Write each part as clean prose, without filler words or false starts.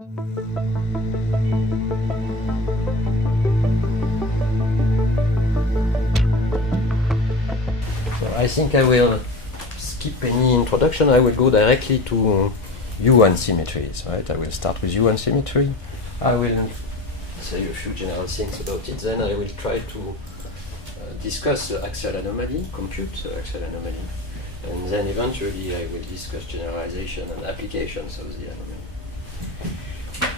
So I think I will skip any introduction. I will go directly to U1 symmetries, right? I will start with U1 symmetry. I will say a few general things about it, then I will try to discuss the axial anomaly, compute the axial anomaly, and then eventually I will discuss generalization and applications of the anomaly.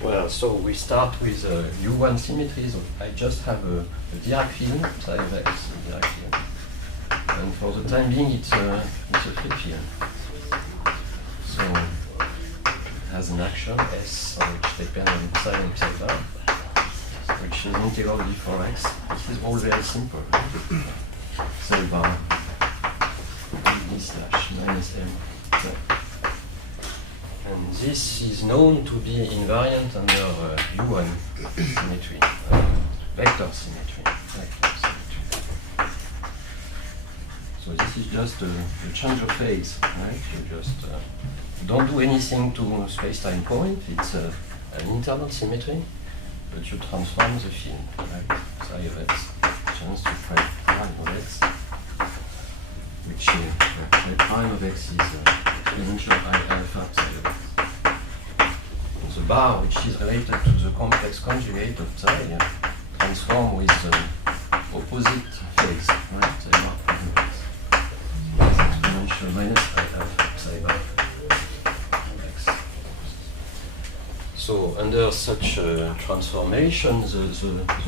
Well, so we start with U1 symmetry. So I just have a Dirac field, psi of x, a Dirac field. And for the time being, it's a free field. So it has an action S on which depends on psi and psi bar, which is integral d for x. This is all very simple. Psi bar d slash minus m. And this is known to be invariant under U1 symmetry, vector symmetry. So this is just a change of phase, right? You just don't do anything to space-time point. It's an internal symmetry, but you transform the field, right? Psi of x changes to prime of x, which prime of x is exponential I alpha psi of x. And the bar, which is related to the complex conjugate of psi, transform with the opposite phase, right? Psi bar prime of x. Minus I alpha psi bar x. So under such transformation, the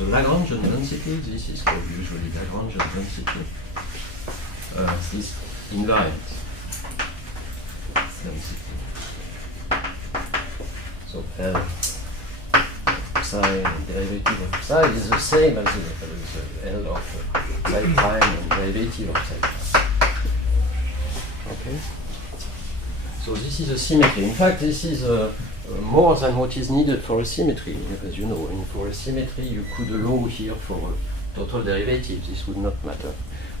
Lagrangian density, this is called usually Lagrangian density, is invariant density. So L psi derivative of psi is the same as the L of psi prime and derivative of psi prime. Okay. So this is a symmetry. In fact, this is more than what is needed for a symmetry. As you know, for a symmetry, you could allow here for a total derivative. This would not matter.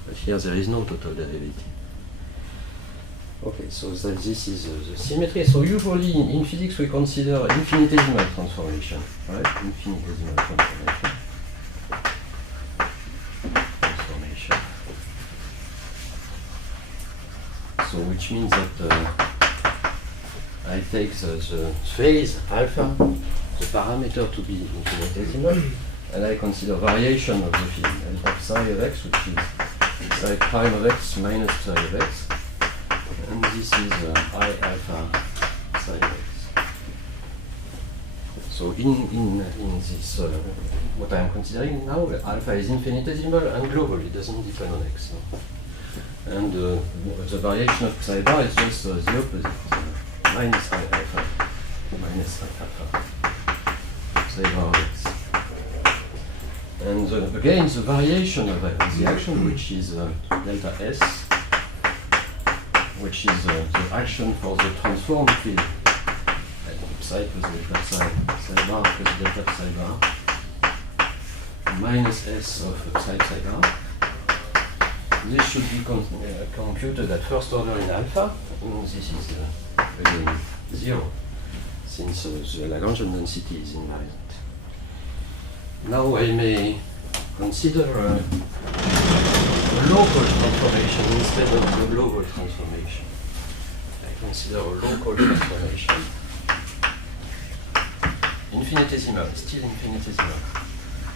But here there is no total derivative. Okay, so this is the symmetry. So usually in physics we consider infinitesimal transformation, right? Infinitesimal transformation. So which means that I take the phase alpha, the parameter to be infinitesimal, and I consider variation of the field. I have psi of x, which is psi prime of x minus psi of x, and this is I alpha psi of x. So in this, what I am considering now, alpha is infinitesimal and global. It doesn't depend on x. No? And the variation of psi bar is just the opposite, minus I alpha, psi bar of x. And again, the variation of the action, which is delta S, which is the action for the transformed field, psi plus delta psi bar plus delta psi bar, minus S of psi bar. This should be computed at first order in alpha, and this is again 0, since the Lagrangian density is invariant. Now I may consider a local transformation instead of the global transformation. I consider a local transformation. Infinitesimal, still infinitesimal.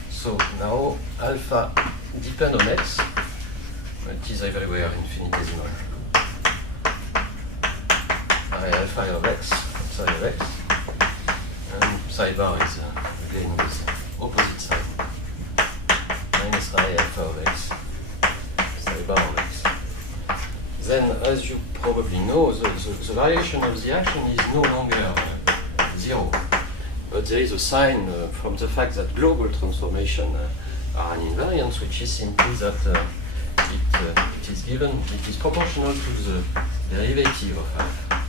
So now alpha depends on x. It is everywhere infinitesimal. I alpha of x, psi of x, and psi bar is again with opposite sign. Minus I alpha of x, psi bar of x. Then, as you probably know, the variation of the action is no longer 0. But there is a sign from the fact that global transformation are an invariance, which is simply that it is given, it is proportional to the derivative of alpha.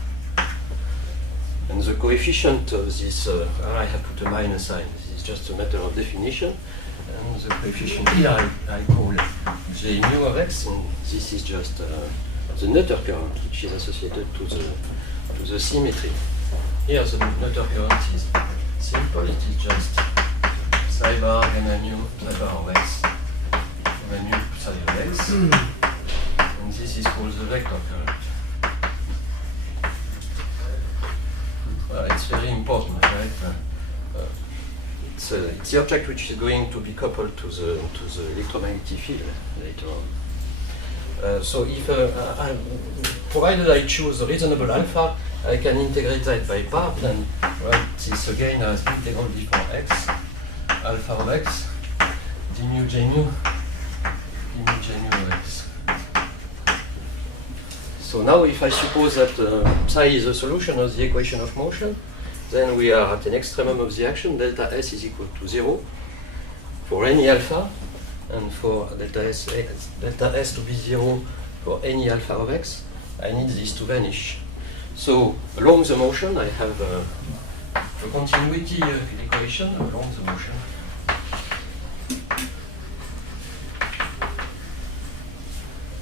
And the coefficient of this, I have put a minus sign, this is just a matter of definition. And the coefficient here I call J mu of x, and this is just the Noether current, which is associated to the symmetry. Here the Noether current is simple. It is just psi bar gamma mu psi bar of x gamma mu psi of x, and this is called the vector current. Well, it's very important, right? It's the object which is going to be coupled to the electromagnetic field later on. So if provided I choose a reasonable alpha, I can integrate that by part, and well, this again has integral d for x, alpha of x, d mu j mu of x. So now if I suppose that psi is a solution of the equation of motion, then we are at an extremum of the action. Delta S is equal to 0 for any alpha, and for delta S to be 0 for any alpha of x, I need this to vanish. So along the motion, I have a continuity equation along the motion.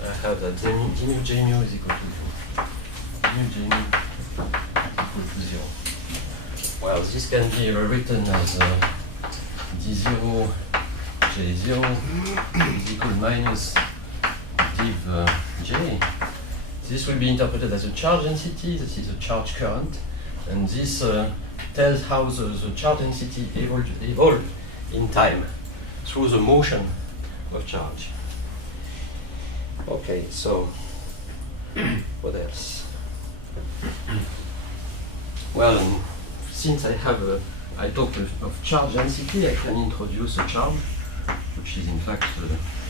I have that d mu j mu is equal to 0. D mu j mu equal to 0. Well, this can be rewritten as d0 j0 is equal minus div j. This will be interpreted as a charge density. This is a charge current, and this tells how the charge density evolved in time through the motion of charge. Okay, so what else? Well, since I talked of charge density, I can introduce a charge, which is in fact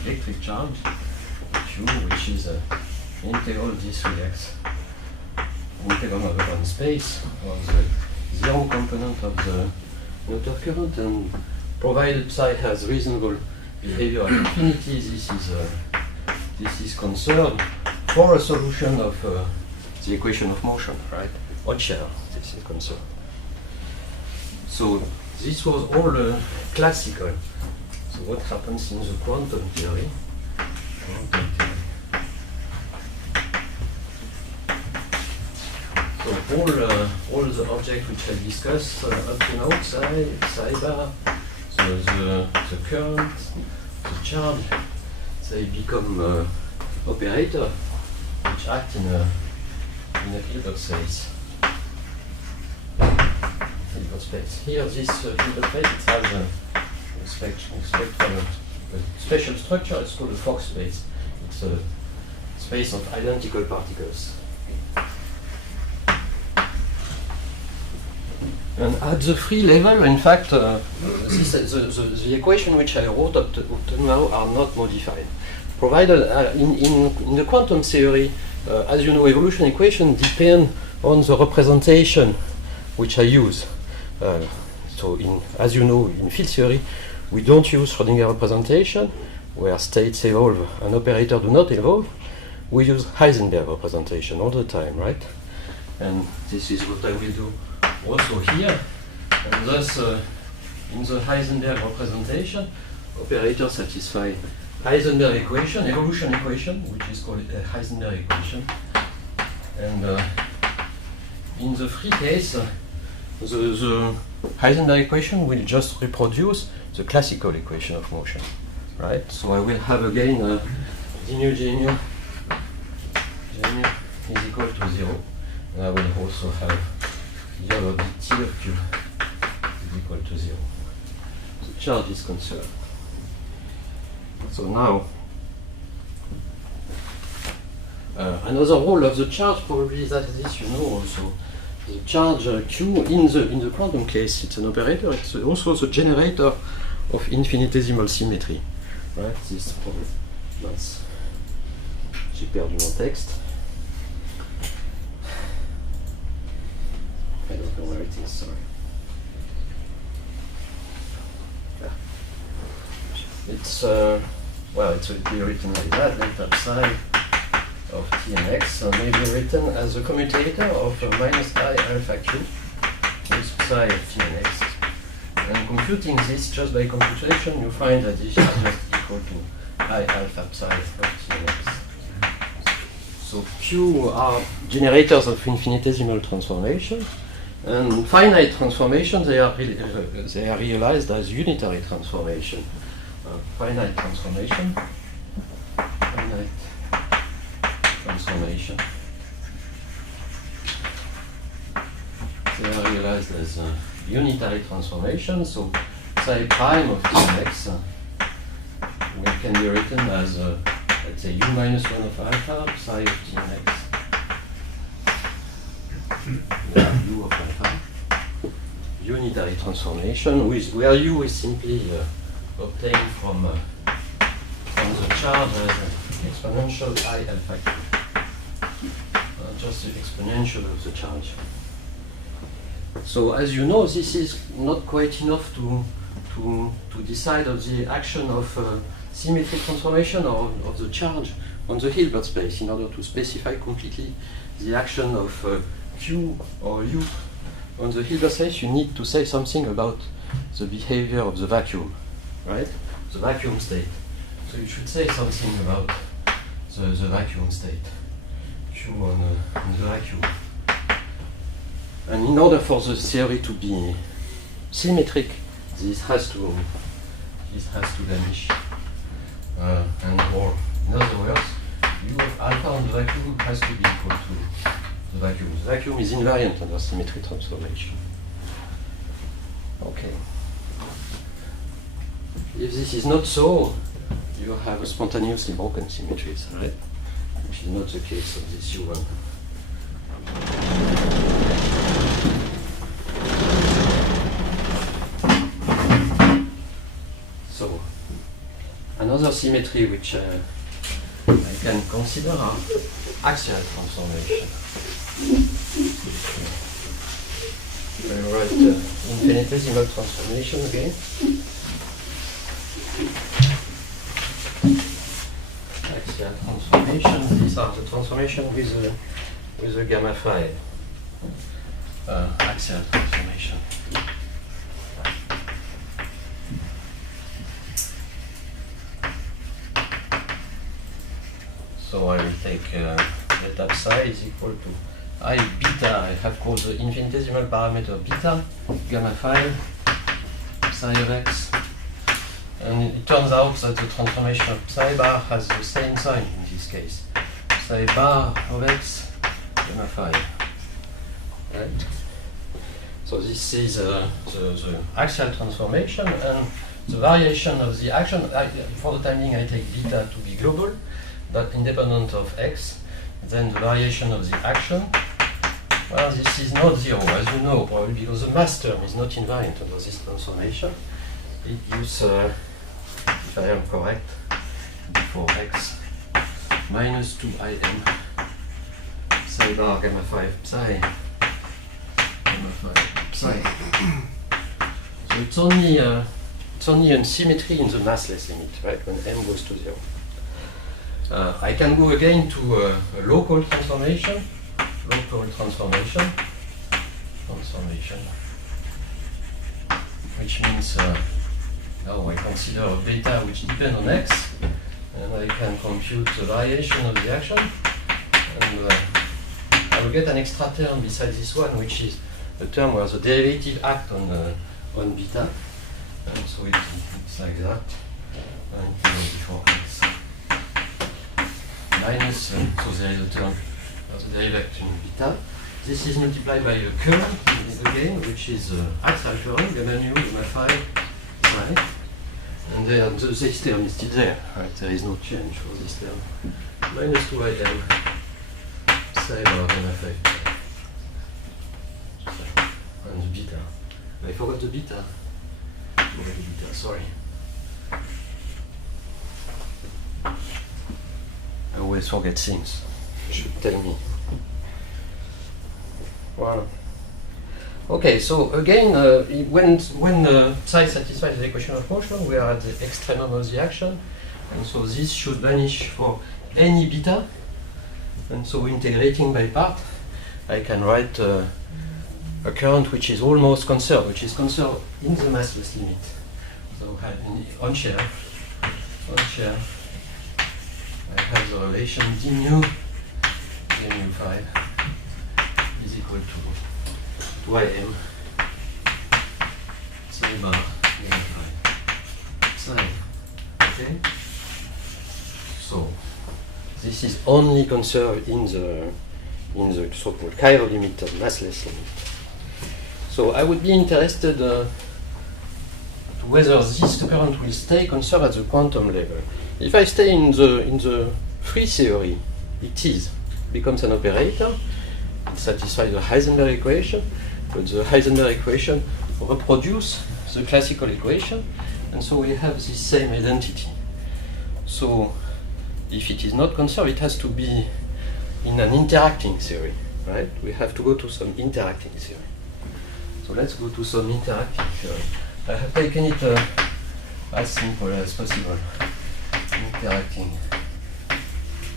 electric charge, Q, which is integral d3x, integral over one space, or the zero component of the motor current, and provided psi has reasonable behavior at infinity, this is conserved for a solution of the equation of motion, right? Ocher, this is conserved. So this was all classical. So what happens in the quantum theory? So all the objects which I discussed up to now, psi bar, the current, the charge, they become operator which act in a Hilbert space. Here, this Hilbert space, it has a special structure. It's called a Fock space. It's a space of identical particles. And at the free level, in fact, the equation which I wrote up to now are not modified. Provided in the quantum theory, as you know, evolution equations depend on the representation which I use. As you know, in field theory, we don't use Schrödinger representation, where states evolve and operators do not evolve. We use Heisenberg representation all the time, right? And this is what I will do also here. And thus, in the Heisenberg representation, operators satisfy Heisenberg equation, evolution equation, which is called a Heisenberg equation. And in the free case, the Heisenberg equation will just reproduce the classical equation of motion, right? So I will have again d mu j mu is equal to 0, and I will also have d over dt of q is equal to 0. The charge is conserved. So now, another role of the charge probably is that this you know also. The charge Q in the quantum case, it's an operator. It's also the generator of infinitesimal symmetry, right? This problem. J'ai perdu mon texte. I don't know where it is. Sorry. It's well, it will be written like that. Delta psi of t and x may be written as a commutator of minus I alpha q with psi of t and x. And computing this just by computation, you find that this is just equal to I alpha psi of t and x. So q are generators of infinitesimal transformation. And finite transformations, they are realized as unitary transformation. Finite transformation. They are realized as unitary transformation. So psi prime of Tx can be written as let's say u minus 1 of alpha psi of Tx. U of alpha. Unitary transformation, where u is simply obtained from the charge as exponential I alpha q. Just the exponential of the charge. So as you know, this is not quite enough to decide of the action of symmetric transformation or of the charge on the Hilbert space. In order to specify completely the action of Q or U on the Hilbert space, you need to say something about the behavior of the vacuum, right? The vacuum state. So you should say something about the vacuum state, Q on the vacuum. And in order for the theory to be symmetric, this has to vanish. And or in other words, U of alpha on the vacuum has to be equal to the vacuum. The vacuum is invariant under symmetry transformation. Okay. If this is not so, you have a spontaneously broken symmetry, right? Which is not the case of this U1. So, another symmetry which I can consider are axial transformation. I write infinitesimal transformation again. Axial transformation. These are the transformation with a gamma phi. Axial transformation. So I will take beta psi is equal to I beta. I have called the infinitesimal parameter beta, gamma phi, psi of x. And it turns out that the transformation of psi bar has the same sign in this case. Psi bar of x, gamma phi. Right? So this is the axial transformation, and the variation of the action. For the time being, I take beta to be global, but independent of x. Then the variation of the action. Well, this is not zero, as you know, probably because the mass term is not invariant under this transformation. It gives, if I am correct, before x minus 2im psi bar gamma phi psi gamma phi psi. So it's only a symmetry in the massless limit, right? When m goes to 0. I can go again to a local transformation, which means now I consider a beta which depends on x, and I can compute the variation of the action, and I will get an extra term besides this one, which is the term where the derivative acts on beta, and so it's like that, and before x. Minus, so there is a term of the derivative in beta. This is multiplied by a current again, which is axial current, gamma nu, gamma phi, right? And then this term is still there, right? There is no change for this term. Minus 2im psi bar gamma phi. And the beta. I forgot the beta. Sorry. I always forget things. You should tell me. Wow. Okay, so again, when psi satisfies the equation of motion, we are at the extremum of the action, and so this should vanish for any beta. And so integrating by part, I can write a current which is almost conserved, which is conserved in the massless limit. So on share, I have the relation d mu phi is equal to ym psi bar gamma phi psi. Okay? So this is only conserved in the so-called chiral limit of massless limit. So I would be interested whether this current will stay conserved at the quantum level. If I stay in the free theory, it becomes an operator. It satisfies the Heisenberg equation, but the Heisenberg equation reproduces the classical equation, and so we have this same identity. So if it is not conserved, it has to be in an interacting theory, right? We have to go to some interacting theory. So let's go to some interacting theory. I have taken it as simple as possible. Interacting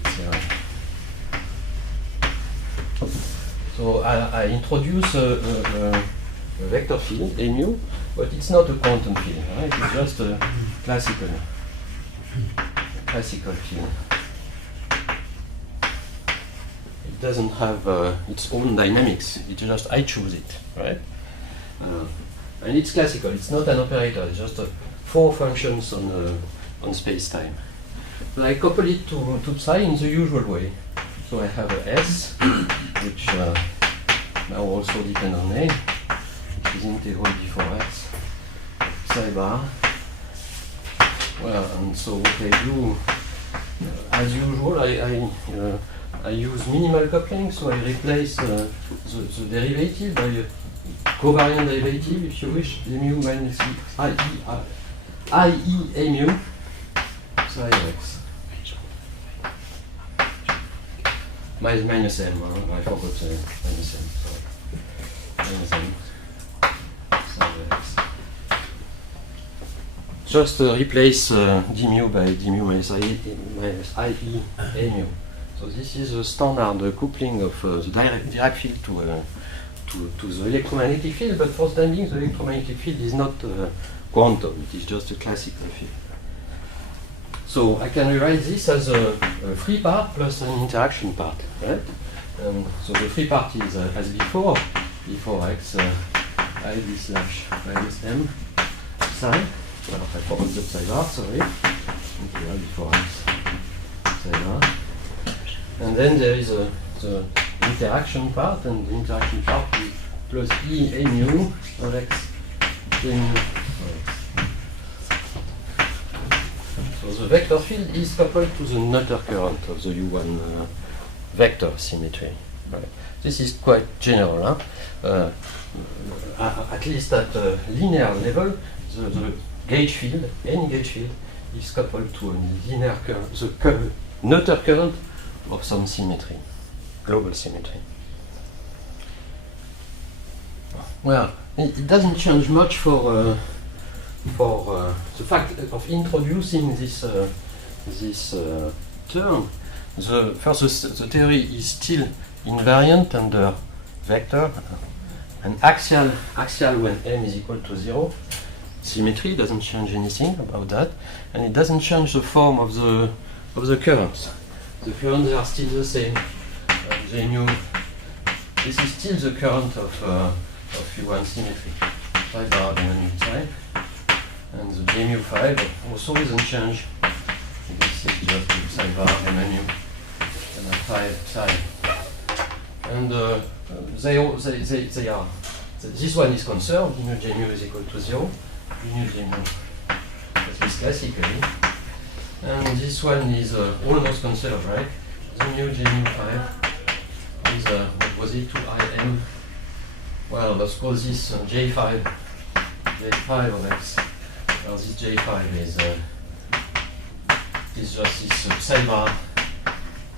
theory. So I introduce a vector field, mu, but it's not a quantum field, right? It's just a classical field. It doesn't have its own dynamics. It's just I choose it, right? And it's classical. It's not an operator. It's just 4 functions on space-time. So I couple it to psi in the usual way. So I have a S, which now also depends on A, which is integral before x psi bar. Well, and so what I do, as usual, I use minimal coupling, so I replace the derivative by a covariant derivative, if you wish, mu minus IE a mu psi x. Minus m, I forgot minus m, sorry. Minus m psi x. Just replace d mu by d mu minus IE a mu. So this is the standard coupling of the Dirac field to the electromagnetic field, but for the time being the electromagnetic field is not quantum, it is just a classical field. So I can rewrite this as a free part plus an interaction part, right? So the free part is as before x id slash minus m psi. Well, I forgot the psi bar, sorry. Okay, before x psi bar. And then there is the interaction part, and the interaction part is plus E a mu of x a mu of x. So the vector field is coupled to the Noether current of the U1 vector symmetry. Right. This is quite general. At least at a linear level, the gauge field, any gauge field, is coupled to a linear current, the Noether current of some symmetry, global symmetry. Well, it doesn't change much for the fact of introducing this term. The theory is still invariant under vector and axial when m is equal to 0. Symmetry doesn't change anything about that, and it doesn't change the form of the currents. The currents are still the same. The mu. This is still the current of U1 symmetry. Psi bar dynamic psi. And the J mu 5 also doesn't change. This is just psi bar mu and 5 psi. And they are. This one is conserved. Mu J mu is equal to 0. Mu J mu. That is classically. And this one is almost conserved, right? The mu J mu 5 is what was it? 2im. Well, let's call this J5 of x. Well, this J5 is just this psi bar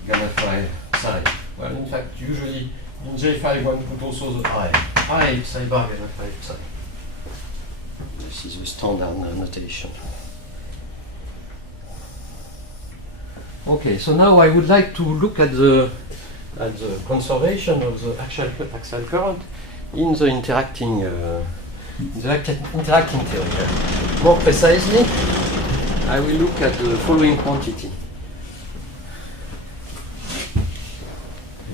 gamma phi psi. Well, in fact, usually in J5 one put also the I psi bar gamma phi psi. This is the standard notation. Okay, so now I would like to look at the conservation of the axial current in the interacting theory. More precisely, I will look at the following quantity.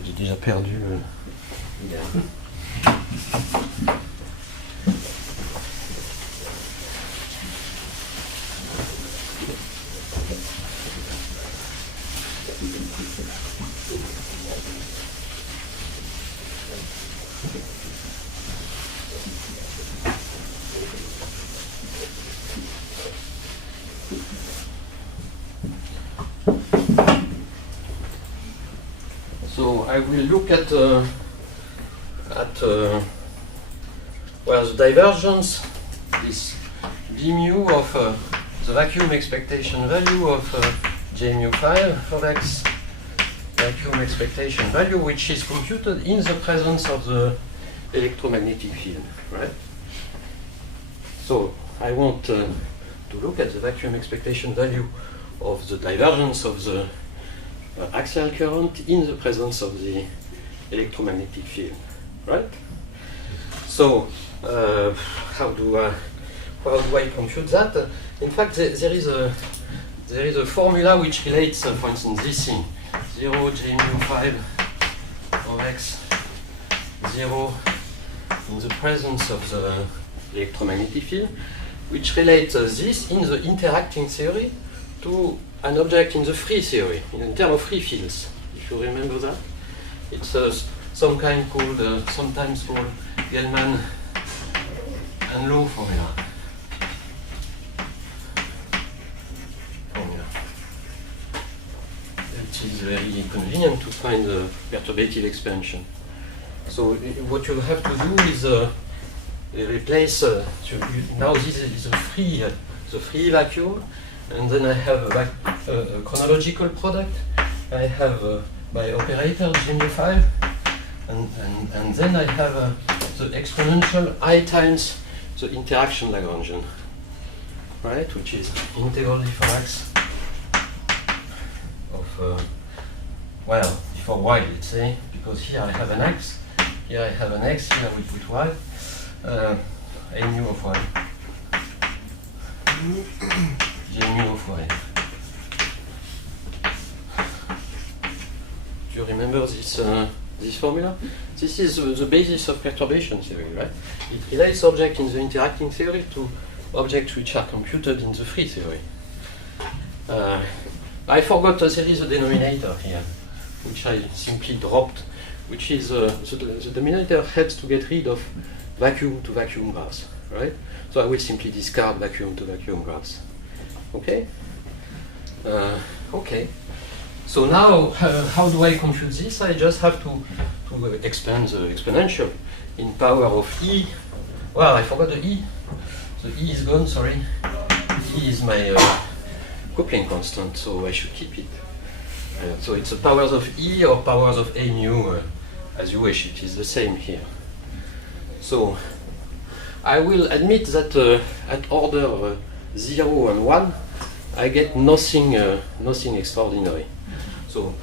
J'ai déjà perdu. I will look at well, the divergence, this d mu of the vacuum expectation value of j mu 5 of x, vacuum expectation value, which is computed in the presence of the electromagnetic field, right? So I want to look at the vacuum expectation value of the divergence of the axial current in the presence of the electromagnetic field, right? So how do I compute that? In fact, there is a formula which relates, for instance, this thing: 0 j mu 5 of x, 0 in the presence of the electromagnetic field, which relates this in the interacting theory to an object in the free theory, in terms of free fields. If you remember that, it's some kind called, sometimes called Gell-Mann and Low formula. It is very convenient to find the perturbative expansion. So what you have to do is replace. Now this is the free vacuum, and then I have a chronological product. I have my operator j mu 5, and then I have the exponential I times the interaction Lagrangian, right? Which is integral d for x of well, for y, let's say, because here I have an x, here I have an x, here we put y, a mu of y, j mu of y. Do you remember this formula? This is the basis of perturbation theory, right? It relates objects in the interacting theory to objects which are computed in the free theory. I forgot there is a denominator here, which I simply dropped, which is the denominator helps to get rid of vacuum to vacuum graphs, right? So I will simply discard vacuum to vacuum graphs. Okay? Okay. So now, how do I compute this? I just have to expand the exponential in power of e. Well, I forgot the e. The e is gone, sorry. E is my coupling constant, so I should keep it. So it's the powers of e or powers of a mu, as you wish. It is the same here. So I will admit that at order 0 and 1, I get nothing extraordinary. So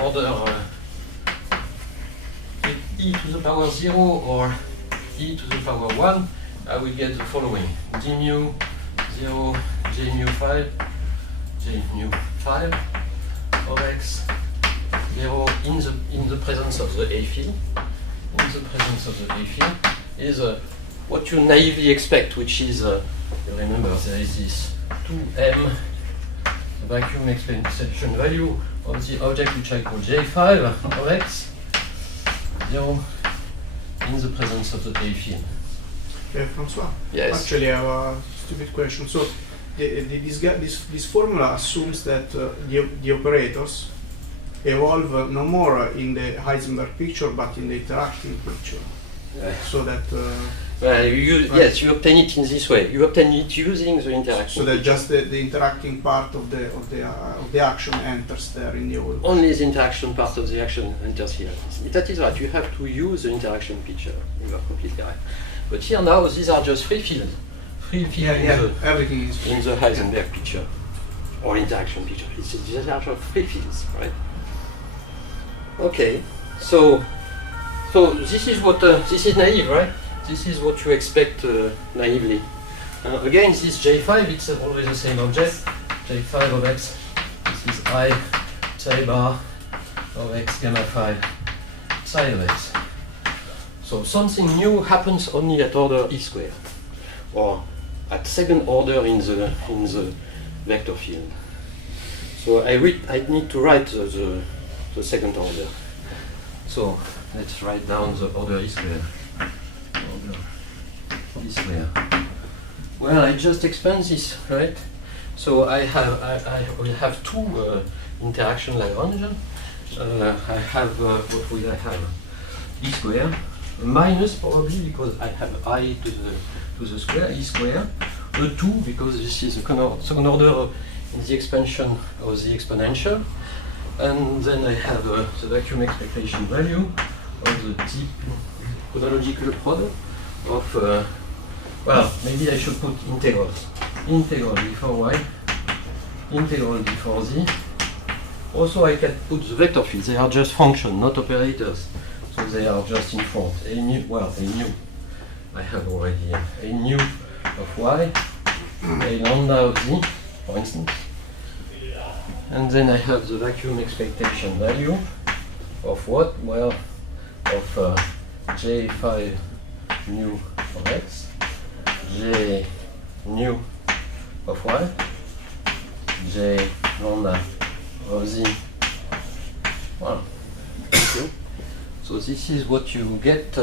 order e to the power 0 or e to the power 1, I will get the following: d mu 0 j mu 5 of x 0 in the presence of the A field. In the presence of the A field is what you naively expect, which is you remember there is this 2m, the vacuum expectation value of the object which I call J5 of x 0 in the presence of the A field. Francois? Yes. Actually, I have a stupid question. So, this formula assumes that the operators evolve no more in the Heisenberg picture, but in the interacting picture. So that. Yes, you obtain it in this way. You obtain it using the interaction. So that just the interacting part of the action enters there in the old. Only the interaction part of the action enters here. That is right. You have to use the interaction picture. You are completely right. But here now, these are just free fields. Free field everything is in the Heisenberg picture or interaction picture. These are just free fields, right? Okay. So this is what this is naive, right? This is what you expect naively. Again, this J5, it's always the same object. J5 of x. This is I psi bar of x gamma 5 psi of x. So something new happens only at order e squared, or at second order in the vector field. So I need to write the second order. So let's write down the order e squared. This way. Well, I just expand this, right? So I will have two interaction Lagrangian, I have, what will I have? E square, minus probably because I have I to the square, E square, a 2 because this is the second order in the expansion of the exponential, and then I have the vacuum expectation value of the deep chronological product of, well, maybe I should put integrals. Integral d for y, integral d for z. Also I can put the vector fields, they are just functions, not operators. So they are just in front. A nu, well, a nu, I have already a nu of y, a lambda of z, for instance. And then I have the vacuum expectation value of what? Well, of j5 nu of x, j nu of y, j lambda of z. Well, okay. So this is what you get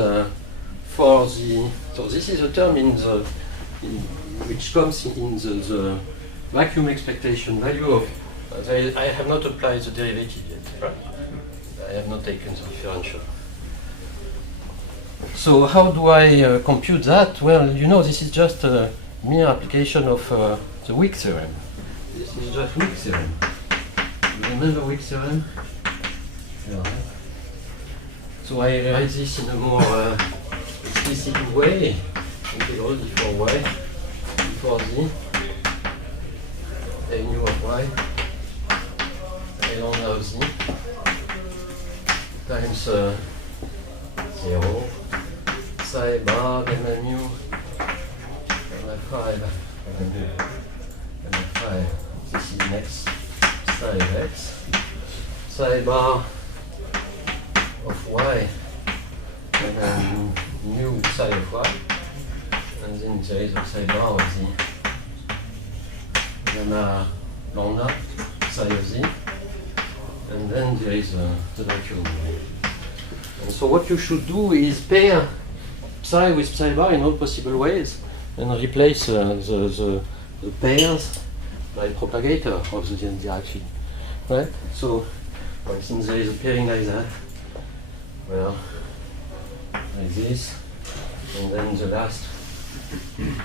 for the. So this is a term which comes in the vacuum expectation value of. I have not applied the derivative yet. Right. I have not taken the differential. So how do I compute that? Well, you know, this is just a mere application of the Wick theorem. This is just Wick theorem. You remember Wick theorem? Yeah. So I write this in a more explicit way. Integral d for y, d for z, a nu of y, a lambda of z, times 0, psi bar, gamma mu, gamma 5, gamma 5, this is next, psi of x, psi bar of y, and mu psi of y, and then there is a psi bar of z, gamma lambda psi of z, and then there is the vacuum. And so what you should do is pair psi with psi bar in all possible ways, and replace the pairs by propagator of the direction. Right? So, for instance, there is a pairing like that. Well, like this, and then the last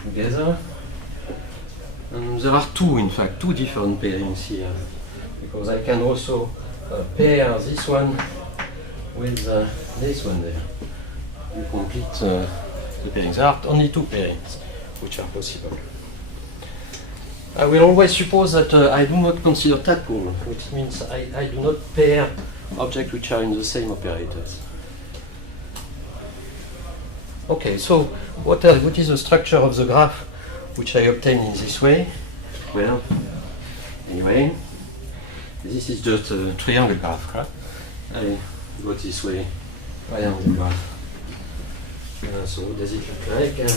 together. And there are two different pairings here, because I can also pair this one with this one there. You complete the pairings. There are only two pairings which are possible. I will always suppose that I do not consider tadpole, which means I do not pair objects which are in the same operators. Okay, so what is the structure of the graph which I obtain in this way? Well, anyway, this is just a triangle graph, right? I go this way, triangle graph. So what does it look like?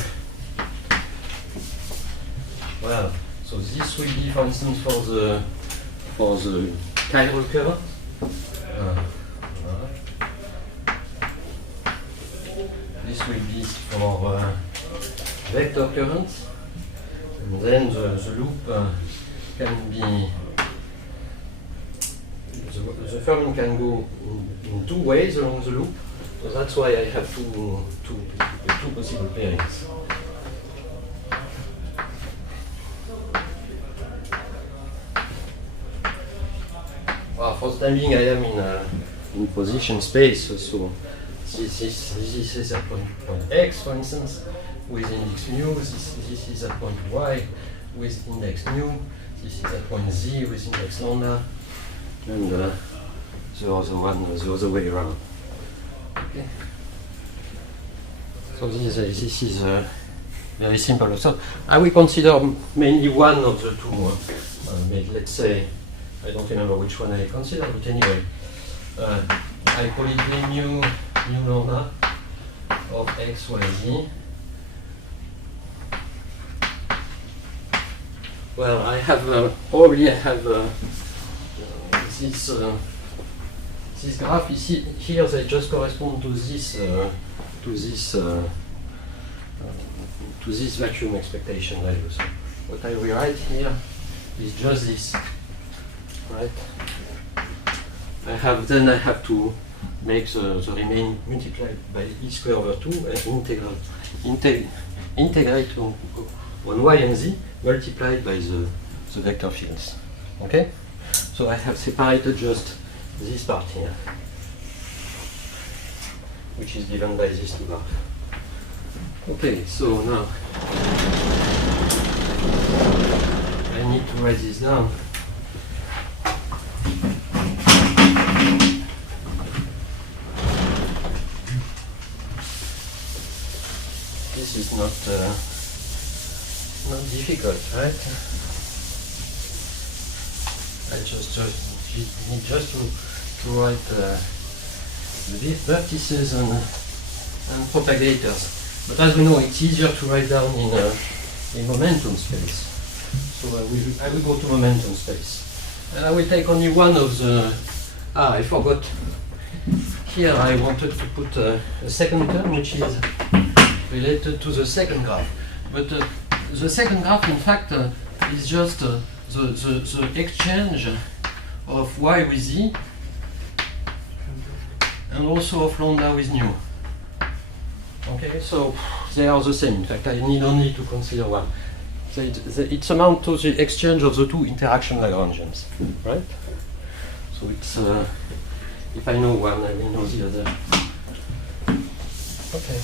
Well, so this will be, for instance, for the chiral curve. This will be for vector currents, and then the loop can be, the fermion can go in two ways along the loop, so that's why I have two possible pairings. Well, for the time being, I am in position space, so this is at point x, for instance, with index mu. This is at point y with index mu. This is at point z with index lambda, and the other way around. Okay. So this is very simple. So I will consider mainly one of the two. Let's say, I don't remember which one I consider, but anyway, I call it V mu lambda of x, y, z. Well, I have probably this graph is here. They just correspond to this vacuum expectation value. So what I will write here is just this, right? I have to make the remaining multiplied by e squared over 2 and integrate on y and z multiplied by the vector fields. Okay? So I have separated just this part here, which is given by these two graphs. Okay, so now I need to write this down. This is not difficult, right? I just need to write the vertices and propagators. But as we know, it's easier to write down in momentum space. So I will go to momentum space. And I will take only one of the... I forgot. Here I wanted to put a second term, which is related to the second graph. But the second graph, in fact, is just the exchange of y with z and also of lambda with nu. Okay, so they are the same. In fact, I need only to consider one. So it's amount to the exchange of the two interaction Lagrangians, right? So it's if I know one, I will know the other. Okay.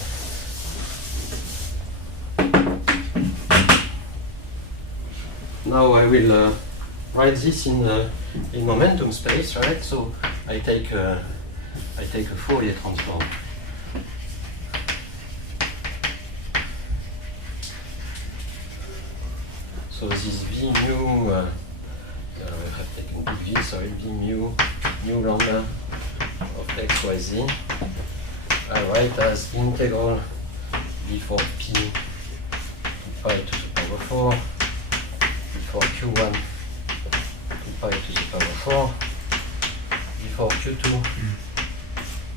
Now I will write this in momentum space, right? So I take a Fourier transform. So this V mu, I have taken big V, sorry, V mu lambda of x, y, z. I write as integral V for P to pi to the power 4, V for Q1 to pi to the power 4, V for Q2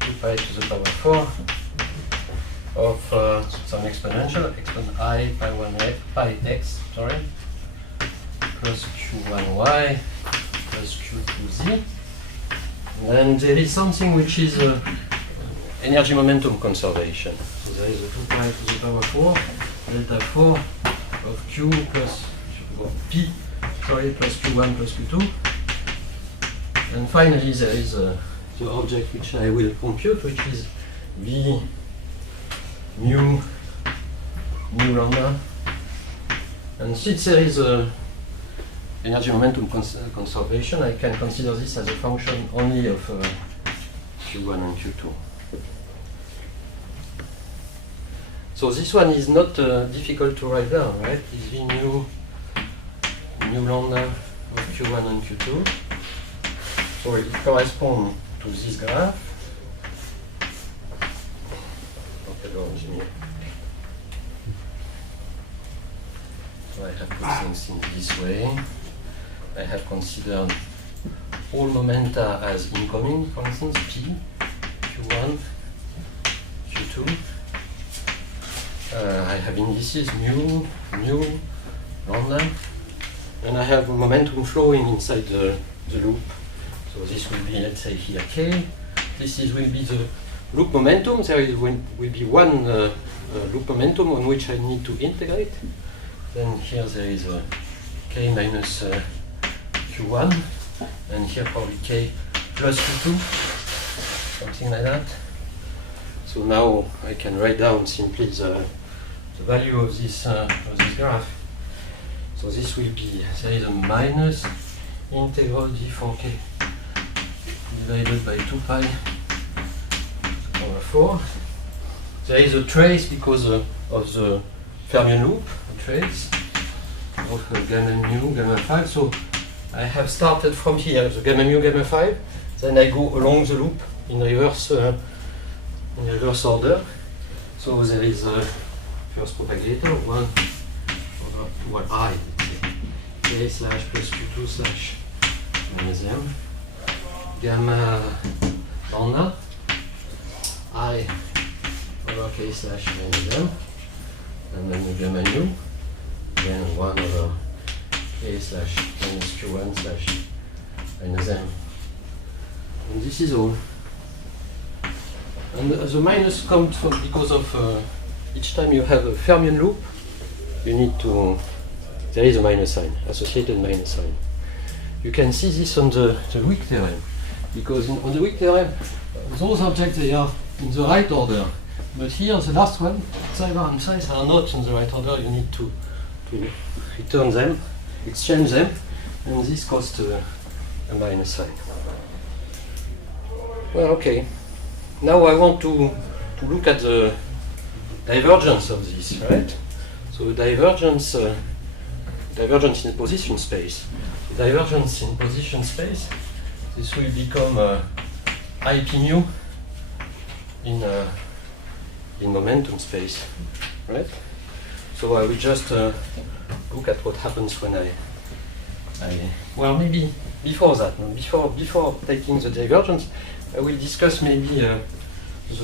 to pi to the power 4 of some exponential, I pi 1 pi x, sorry, plus Q1y plus Q2z. And there is something which is energy momentum conservation. So there is a 2 pi to the power 4, delta 4 of Q plus P, sorry, plus Q1 plus Q2. And finally there is the object which I will compute, which is V mu lambda. And since there is a energy momentum conservation, I can consider this as a function only of Q1 and Q2. So this one is not difficult to write down, right? It's V mu lambda of Q1 and Q2. So it corresponds to this graph. Okay, go engineer. So I have put things in this way. I have considered all momenta as incoming, for instance, P, Q1, Q2. I have indices mu, lambda, and I have momentum flowing inside the loop. So this will be, let's say here, K. This will be the loop momentum. There will be one loop momentum on which I need to integrate. Then here there is a K minus Q1, and here probably K plus Q2, something like that. So now I can write down simply the value of this graph. So this will be, there is a minus integral d4k divided by 2 pi over 4. There is a trace because of the fermion loop, a trace of gamma mu, gamma 5. So I have started from here, the gamma mu, gamma 5, then I go along the loop in reverse order. So there is a first propagator, 1 over 2 I, K slash plus Q2 slash minus M, gamma lambda, I over K slash minus M, and then the gamma nu, then 1 over K slash minus Q1 slash minus M. And this is all. And the minus comes from because of each time you have a fermion loop, you need to, there is a minus sign, associated minus sign. You can see this on the Wick theorem, because on the Wick theorem, those objects, they are in the right order. But here, the last one, Cyber and size are not in the right order. You need to return them, exchange them, and this costs a minus sign. Well, okay. Now I want to look at the divergence of this, right? So divergence in position space. The divergence in position space, this will become IP mu in momentum space, right? So I will just look at what happens when I well, maybe before that, before taking the divergence, I will discuss maybe is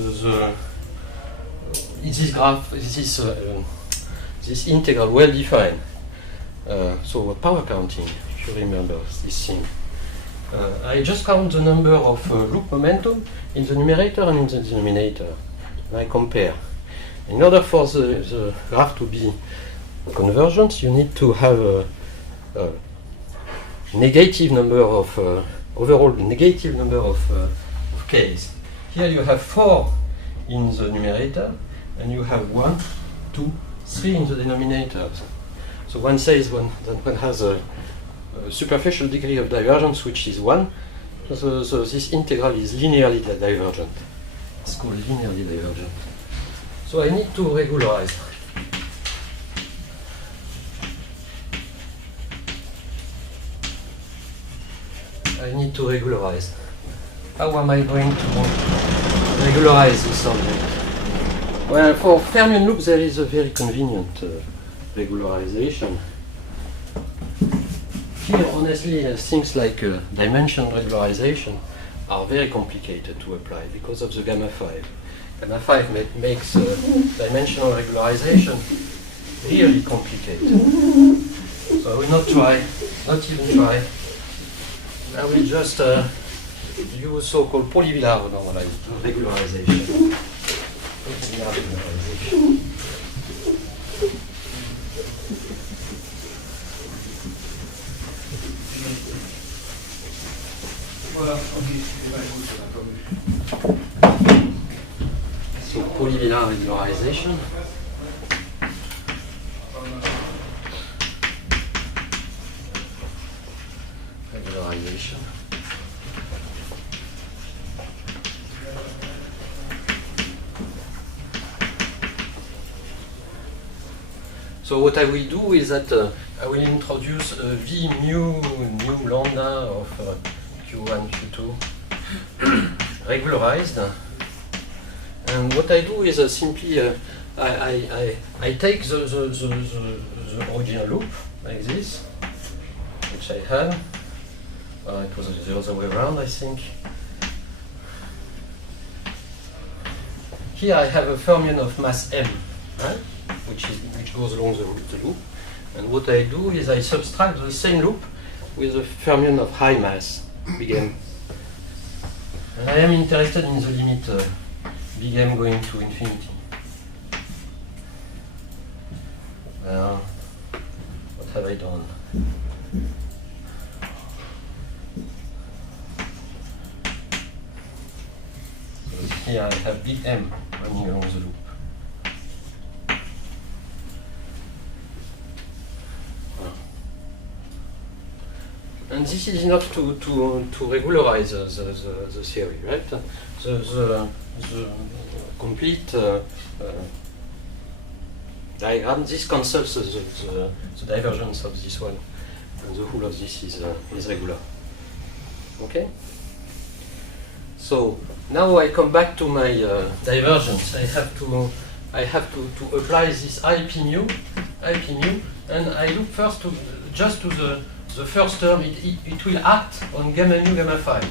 this graph, this integral well defined? So power counting, if you remember this thing. I just count the number of loop momentum in the numerator and in the denominator. And I compare. In order for the graph to be convergent, you need to have a negative number of overall negative number of k's. Here you have 4 in the numerator, and you have 1, 2, 3 in the denominator. So one says that one has a superficial degree of divergence which is 1. So this integral is linearly divergent. It's called linearly divergent. So I need to regularize. I need to regularize. How am I going to regularize this object? Well, for fermion loops there is a very convenient regularization. Here, honestly, things like dimension regularization are very complicated to apply because of the gamma 5. Gamma 5 makes dimensional regularization really complicated. So I will not even try. I will just use so-called polyvillar regularization. Polyvillar regularization. So polyvillar regularization. Regularization. So what I will do is that I will introduce V mu lambda of Q1, Q2 regularized. And what I do is simply I take the original loop like this, which I had. It was the other way around, I think. Here I have a fermion of mass m, right? which goes along the loop. And what I do is I subtract the same loop with a fermion of high mass, big M. And I am interested in the limit big M going to infinity. What have I done? So here I have big M running along the loop. And this is enough to regularize the theory, right? The complete diagram, this cancels the divergence of this one, and the whole of this is regular. Okay? So now I come back to my divergence. I have to apply this IP mu, and I look first just to the first term. It will act on gamma mu, gamma phi,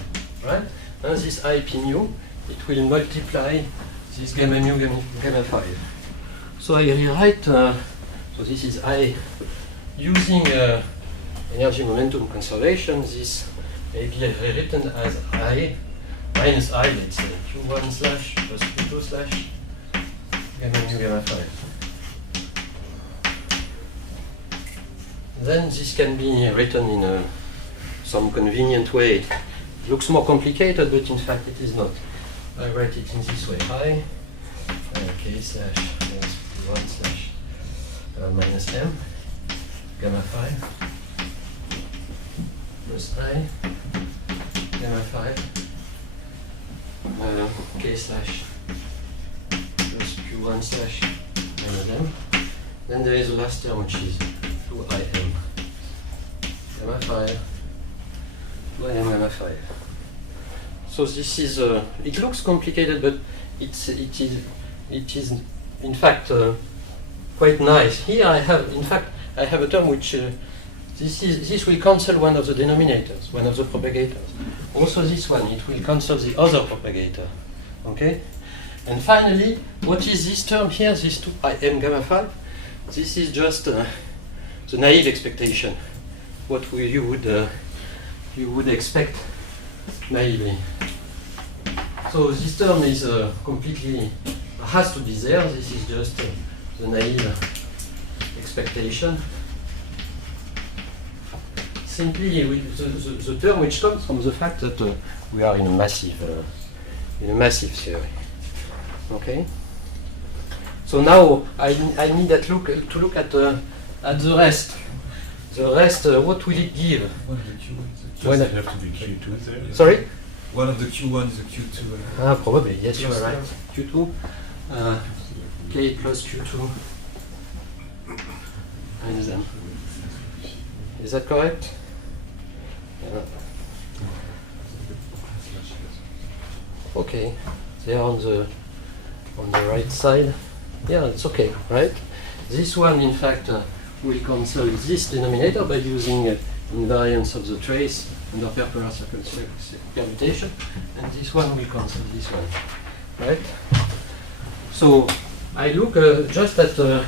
right? And this IP mu, it will multiply this gamma mu, gamma phi. So I rewrite, so this is I, using energy momentum conservation, this may be rewritten as I minus I, let's say, Q1 slash plus Q2 slash gamma mu gamma phi. Then this can be written in some convenient way. It looks more complicated, but in fact it is not. I write it in this way: I k slash minus Q1 slash minus m gamma phi plus I gamma phi k slash plus Q1 slash minus m. Then there is the last term, which is 2im gamma phi 2im gamma phi. So this is it looks complicated, but it is in fact quite nice. Here I have a term which this will cancel one of the denominators, one of the propagators. Also this one, it will cancel the other propagator. Okay? And finally, what is this term here, this 2im gamma phi? This is just the naive expectation, what you would expect naively. So this term is completely has to be there. This is just the naive expectation. Simply the term which comes from the fact that we are in a massive theory. Okay. So now I need to look at the rest. The rest, what will it give? One of the Q1s. Does it have to be Q2 there? Sorry? One of the Q1 is a Q2. Probably, yes, you are Yes, right. Q2, K plus Q2 minus M. Is that correct? Okay, they are on the right side. Yeah, it's okay, right? This one, in fact, will cancel this denominator by using invariance of the trace under perpendicular permutation, and this one will cancel this one, right? So I look just at the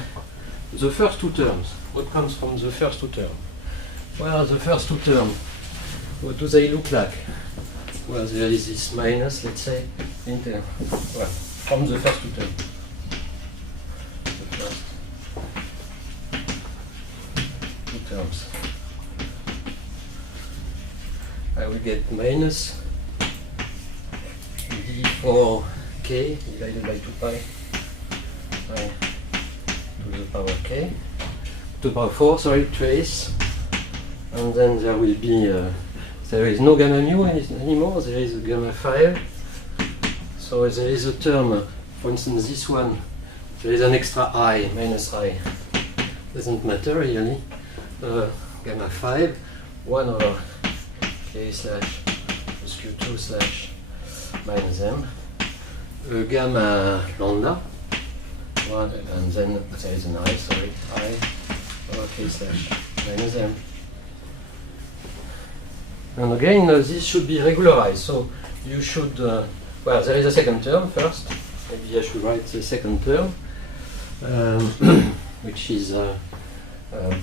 first two terms. What comes from the first two terms? Well, the first two terms, what do they look like? Well, there is this minus, let's say, from the first two terms. The first two terms. I will get minus d4k divided by 2 pi to the power k, to the power 4, sorry, trace. And then there will be, there is no gamma mu anymore, there is a gamma phi. So there is a term, for instance, this one, there is an extra I, minus I. Doesn't matter really. Gamma phi, 1 over k slash plus q2 slash minus m. Gamma lambda, 1, and then there is an I, sorry, I over k slash minus m. And again, this should be regularized. So you should, well, there is a second term first. Maybe I should write the second term, which is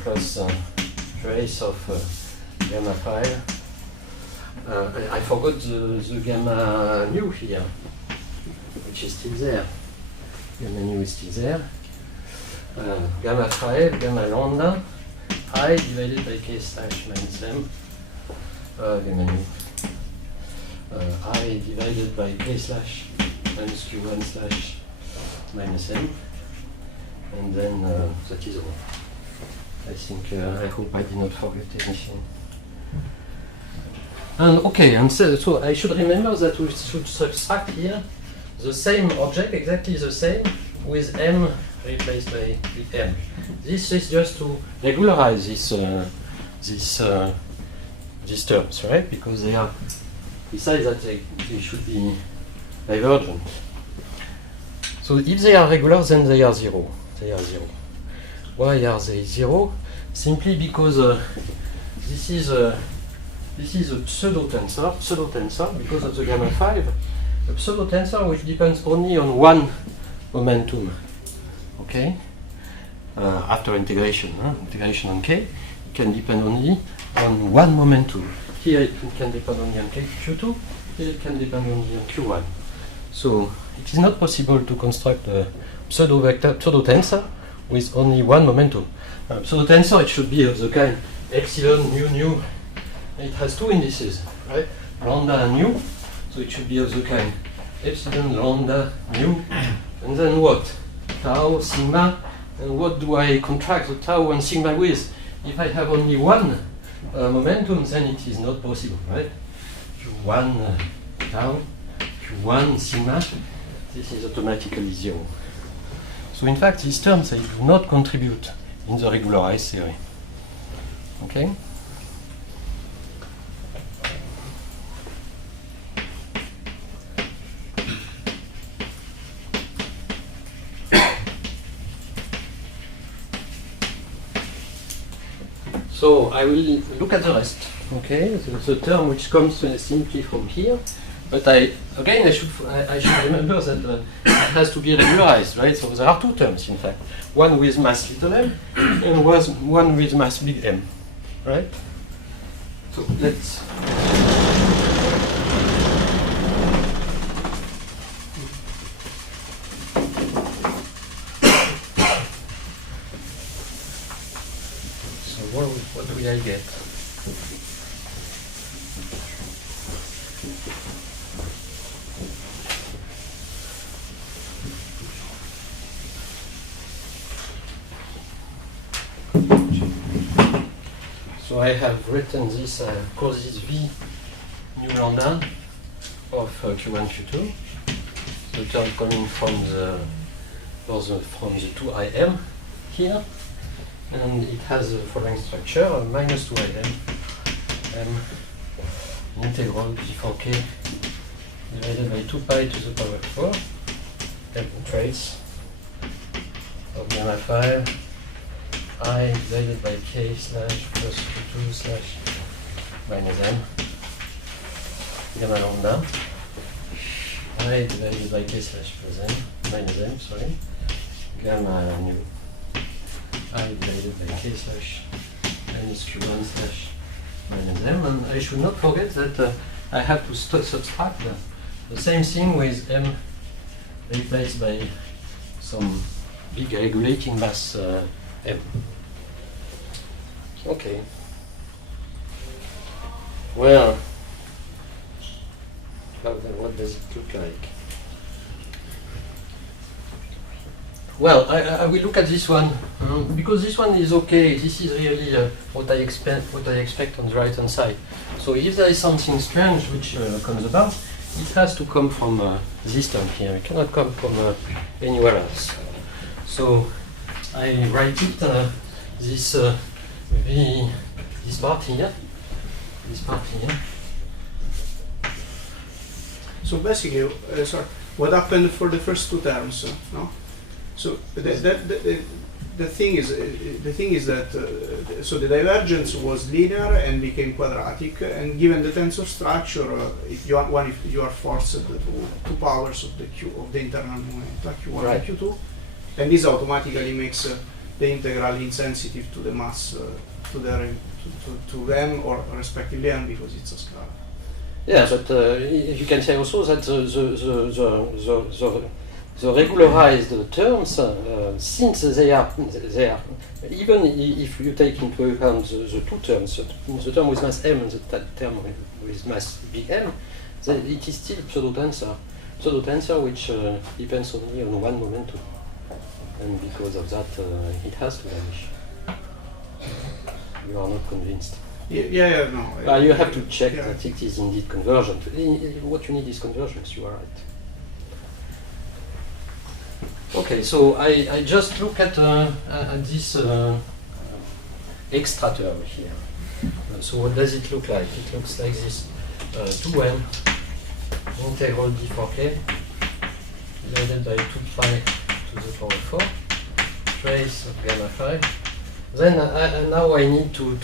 plus trace of gamma phi. I forgot the gamma mu here, which is still there. Gamma mu is still there. Gamma phi, gamma lambda, I divided by k slash minus m. Gamma mu. I divided by k slash minus q1 slash minus m. And then that is all. I think, I hope I did not forget anything. And okay, and so I should remember that we should subtract here the same object, exactly the same, with m replaced by m. This is just to regularize these terms, right? Because they are, besides that, they should be divergent. So if they are regular, then they are zero. They are zero. Why are they zero? Simply because this is a pseudo tensor because of the gamma 5. A pseudo tensor which depends only on one momentum. Okay? After integration on k, it can depend only on one momentum. Here it can depend only on k2, It can depend only on Q1. So it is not possible to construct a pseudo tensor with only one momentum. Pseudo tensor, it should be of the kind epsilon mu. It has two indices, right? Lambda and mu. So it should be of the kind epsilon, lambda, mu, and then what? Tau, sigma, and what do I contract the tau and sigma with? If I have only one momentum, then it is not possible, right? Q1 tau, Q1 sigma, this is automatically 0. So in fact, these terms, they do not contribute in the regularized theory. Okay? So I will look at the rest. Okay, the term which comes simply from here, but I should remember that it has to be regularized, right? So there are two terms, in fact, one with mass little m and one with mass big M, right? So let's. What do I get? So I have written this causes V nu lambda of Q1, Q2. The term coming from the 2IM here. And it has the following structure, minus 2IM m integral d4k divided by 2 pi to the power 4 m trace of gamma 5 I divided by k slash plus 2 slash minus m gamma lambda I divided by k slash plus m minus m, sorry, gamma nu I divided by k slash minus q1 slash minus m, and I should not forget that I have to subtract the same thing with m replaced by some big regulating mass m. Okay. Well, what does it look like? Well, I will look at this one because this one is okay. This is really what I expect on the right hand side. So if there is something strange which comes about, it has to come from this term here. It cannot come from anywhere else. So I write it this part here. So basically, sorry, what happened for the first two terms? No. So the thing is that so the divergence was linear and became quadratic, and given the tensor structure, if you are forced to two powers of the internal moment, Q1 right. and Q2, and this automatically makes the integral insensitive to the mass to m or respectively m because it's a scalar. Yeah, but you can say also that the regularized terms, since they are even if you take into account the two terms, the term with mass m and the term with mass big M, then it is still pseudo-tensor which depends only on one momentum, and because of that it has to vanish. You are not convinced. Yeah, no. You have to check that it is indeed convergent. What you need is convergence, you are right. Okay, so I just look at this extra term here. So what does it look like? It looks like this 2m integral d4k divided by 2 pi to the power 4 trace of gamma 5. Then now I need to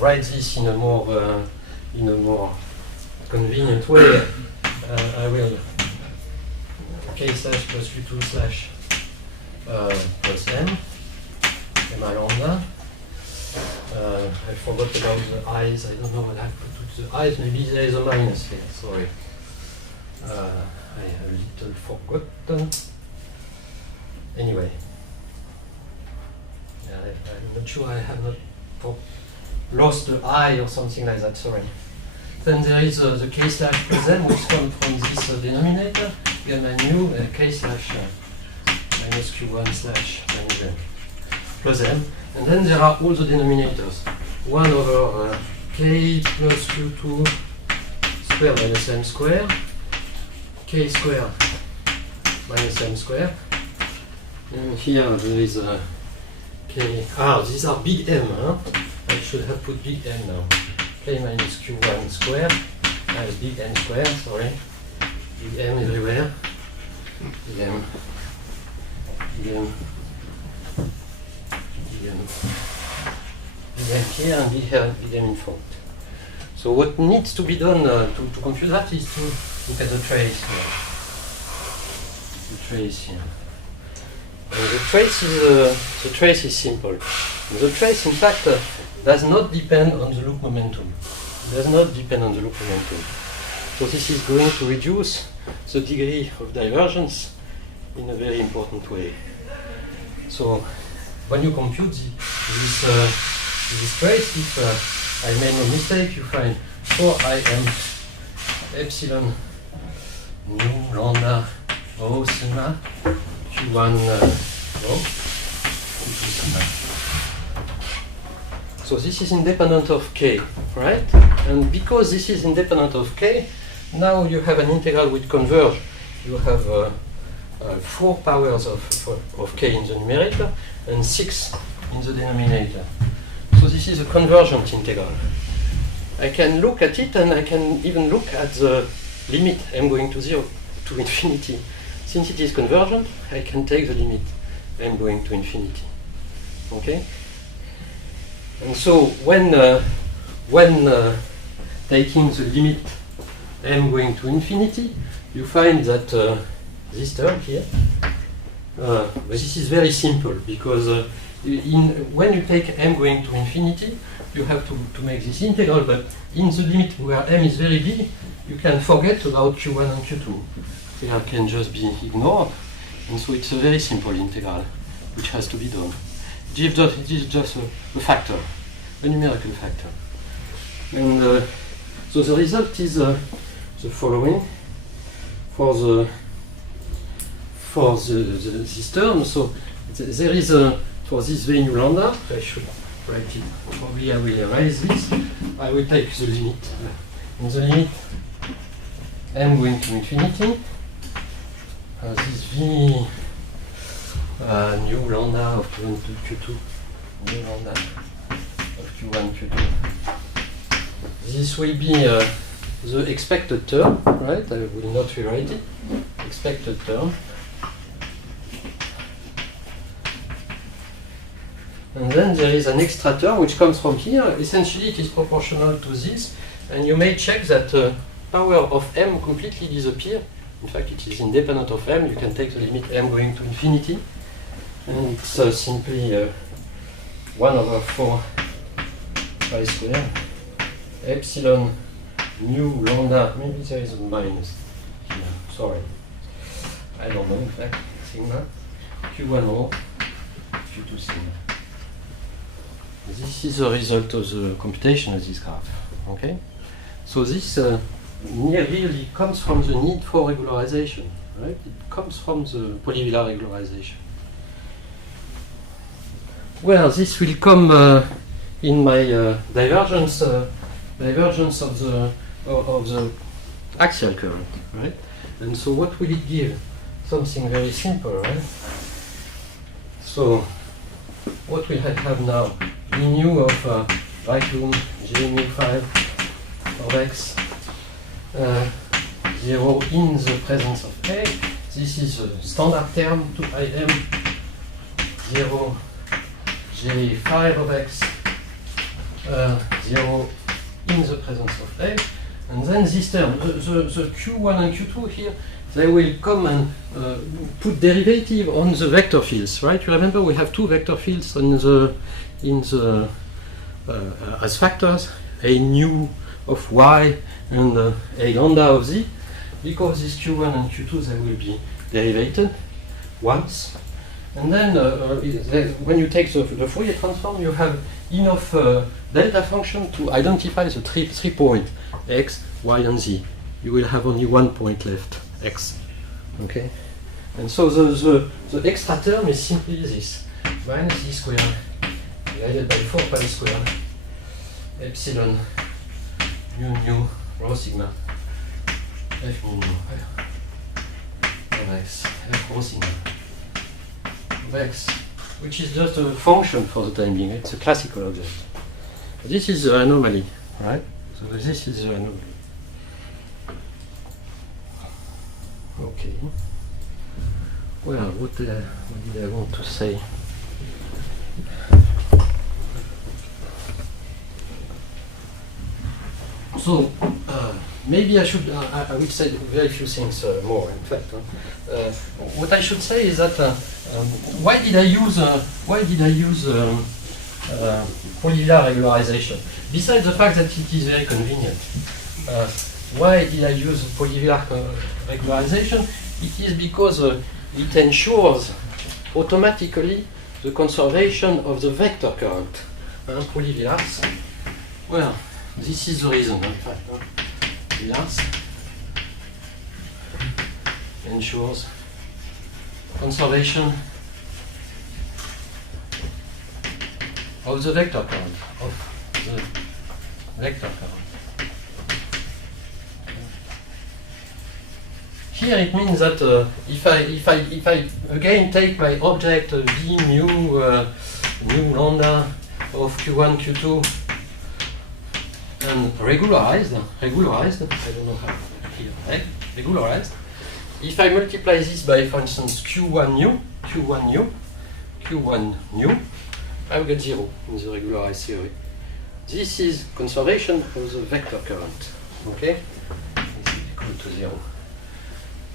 write this in a more convenient way. I will k slash plus q2 slash plus m gamma lambda I forgot about the eyes. I don't know what I put to the eyes. Maybe there is a minus here. Sorry. I have a little forgotten. Anyway. Yeah, I'm not sure I have not lost the eye or something like that. Sorry. Then there is the k slash plus m, which comes from this denominator. We have a new k slash minus q1 slash minus m plus m. And then there are all the denominators. 1 over k plus q2 square minus m square, k square minus m square. And here there is a k. These are big M. Huh? I should have put big M now. K minus q1 square. Big M square, sorry. Big M everywhere. Big M. Big M. Big M. Big M here and big M in front. So what needs to be done to compute that is to look at the trace here. The trace here. And the trace is simple. The trace, in fact, does not depend on the loop momentum. It does not depend on the loop momentum. So this is going to reduce the degree of divergence in a very important way. So when you compute this trace, if I made no mistake, you find 4im epsilon nu lambda rho sigma q1 rho q2 sigma. So this is independent of k, right? And because this is independent of k, now you have an integral which converge. You have 4 powers of k in the numerator and 6 in the denominator. So this is a convergent integral. I can look at it and I can even look at the limit m going to 0 to infinity. Since it is convergent, I can take the limit m going to infinity. Okay? And so when taking the limit m going to infinity, you find that this term here, but this is very simple because when you take m going to infinity, you have to make this integral, but in the limit where m is very big, you can forget about q1 and q2. They can just be ignored, and so it's a very simple integral which has to be done. It is just a factor, a numerical factor. And so the result is the following for this term. So there is for this v nu lambda, I should write it, probably I will erase this. I will take the limit. In the limit m going to infinity, this v nu lambda of q1 to q2, nu lambda of q1, q2. This will be the expected term, right? I will not rewrite it. Expected term. And then there is an extra term which comes from here. Essentially, it is proportional to this. And you may check that power of m completely disappear. In fact, it is independent of m. You can take the limit m going to infinity. And it's simply 1 over 4 pi square epsilon nu lambda. Maybe there is a minus here. Sorry. I don't know, in fact. Sigma q1 rho q2 sigma. This is the result of the computation of this graph. Okay? So this really comes from the need for regularization. Right? It comes from the polyvillar regularization. Well, this will come in my divergence of the axial current, right? And so what will it give? Something very simple, right? So what we have now? V nu of vacuum J mu 5 of x 0 in the presence of A. This is a standard term to IM 0 J5 of x 0 in the presence of A. And then this term, the Q1 and Q2 here, they will come and put derivative on the vector fields, right? You remember we have two vector fields in the as factors, a nu of y and a lambda of z, because these q1 and q2 they will be derivated once. And then when you take the Fourier transform, you have enough delta function to identify the three point x, y, and z. You will have only 1 point left, x. Okay? And so the extra term is simply this, minus z squared divided by 4 pi squared epsilon mu rho sigma f mu of x f rho sigma of x, which is just a function for the time being. It's a classical object. This is the anomaly, right? So this is the anomaly. Okay. Well, what did I want to say? So maybe I should. I will say very few things more. In fact, what I should say is that why did I use polyvilar regularization? Besides the fact that it is very convenient, why did I use polyvilar regularization? It is because it ensures automatically the conservation of the vector current. Polyvilars. Well, this is the reason, in fact. Vilars ensures conservation of the vector current. Here it means that if I again take my object v mu lambda of q1 q2 and regularized, I don't know how here, right? Regularized. If I multiply this by, for instance, q1 nu, I will get 0 in the regularized theory. This is conservation of the vector current. Okay, this is equal to 0.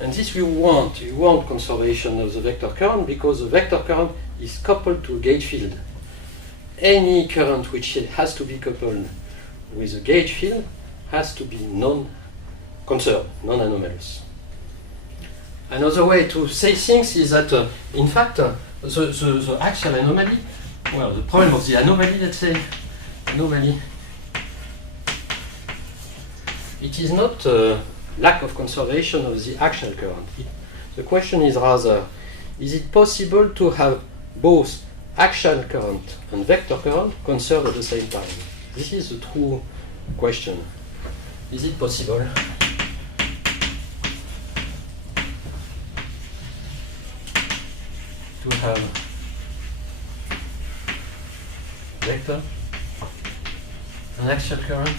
And this you want conservation of the vector current because the vector current is coupled to a gauge field. Any current which has to be coupled with a gauge field has to be non-conserved, non-anomalous. Another way to say things is that, in fact, the actual anomaly, well, the problem of the anomaly, let's say, it is not lack of conservation of the axial current. The question is rather, is it possible to have both axial current and vector current conserved at the same time? This is the true question. Is it possible? To have vector and axial current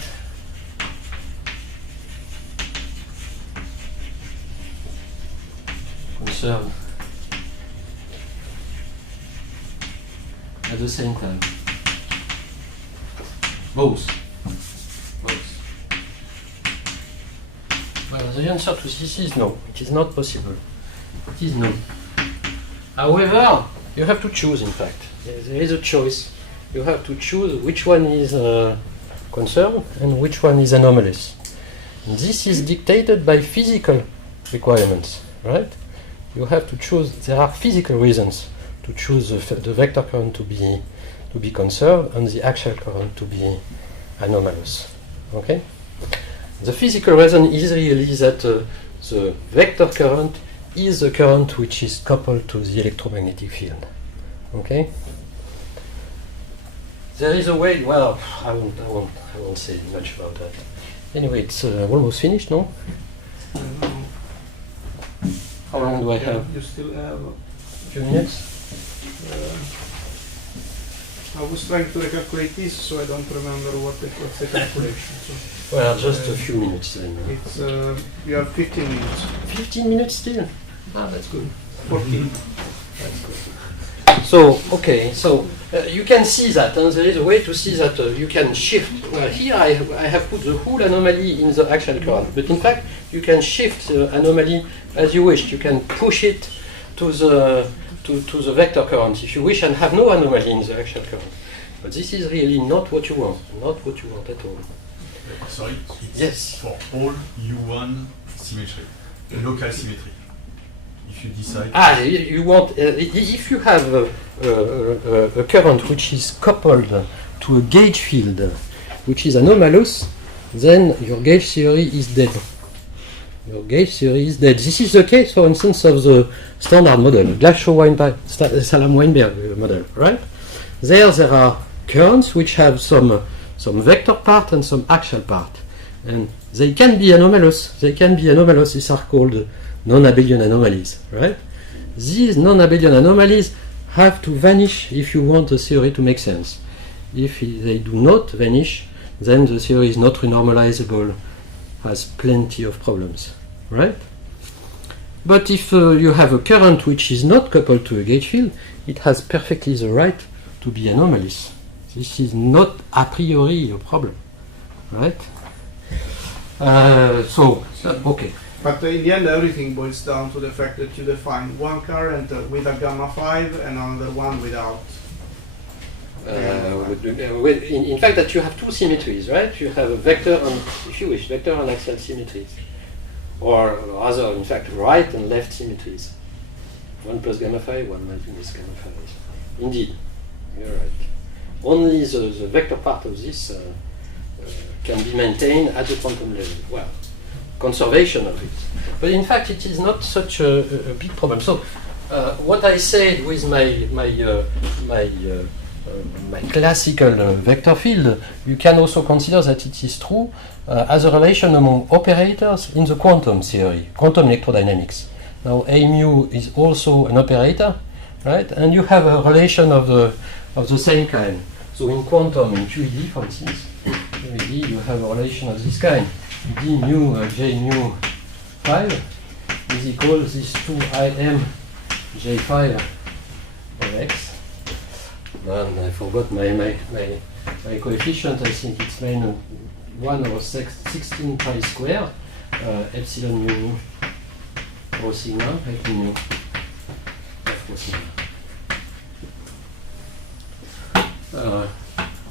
conserved at the same time? Both. Well, the answer to this is no. It is not possible. It is no. However, you have to choose, in fact. There is a choice. You have to choose which one is conserved and which one is anomalous. And this is dictated by physical requirements, right? You have to choose. There are physical reasons to choose the vector current to be conserved and the axial current to be anomalous. Okay? The physical reason is really that the vector current is the current which is coupled to the electromagnetic field. Okay? There is a way, well, I won't say much about that. Anyway, it's almost finished, no? How long do I have? You still have A few minutes? I was trying to recalculate this, so I don't remember what's the calculation. So Well, just a few minutes then. it's we have 15 minutes. 15 minutes still? Ah, that's good. 14. That's good. So, okay, so you can see that, and there is a way to see that you can shift. Well, here I have put the whole anomaly in the axial current, but in fact you can shift the anomaly as you wish. You can push it to the vector current if you wish and have no anomaly in the axial current. But this is really not what you want, not what you want at all. Sorry, it's Yes. for all U1 symmetry, local symmetry. If you decide. You want, if you have a current which is coupled to a gauge field which is anomalous, then your gauge theory is dead. Your gauge theory is dead. This is the case, for instance, of the standard model, Salam-Weinberg model, right? There are currents which have some vector part and some axial part, and they can be anomalous. These are called non-abelian anomalies, right? These non-abelian anomalies have to vanish if you want the theory to make sense. If they do not vanish, then the theory is not renormalizable, has plenty of problems, right? But if you have a current which is not coupled to a gauge field, it has perfectly the right to be anomalous. This is not a priori a problem, right? Okay. But in the end, everything boils down to the fact that you define one current with a gamma 5 and another one without. In fact, that you have two symmetries, right? You have a vector and, if you wish, vector and axial symmetries, or other, in fact, right and left symmetries. 1 plus gamma 5, 1 minus gamma 5. Indeed, you're right. Only the vector part of this can be maintained at the quantum level. Well, conservation of it. But in fact, it is not such a big problem. So, what I said with my classical vector field, you can also consider that it is true as a relation among operators in the quantum theory, quantum electrodynamics. Now, A mu is also an operator, right? And you have a relation of the same kind. So in quantum, in QED, for instance, QED, you have a relation of this kind. D mu J mu 5 is equal to this 2 Im J5 of x. And I forgot my coefficient. I think it's minus 1 over 16 pi square epsilon mu rho sigma F mu F rho sigma.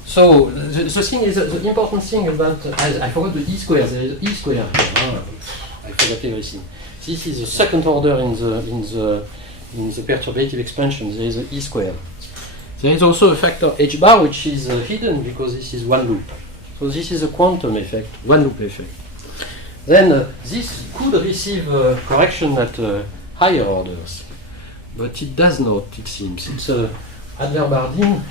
So the thing is, the important thing about I forgot the E square. There is E square here. I forgot everything. This is the second order in the perturbative expansion. There is an E square. There is also a factor h bar which is hidden because this is one loop. So this is a quantum effect, one loop effect. Then this could receive correction at higher orders, but it does not, it seems. It's Adler-Bardeen.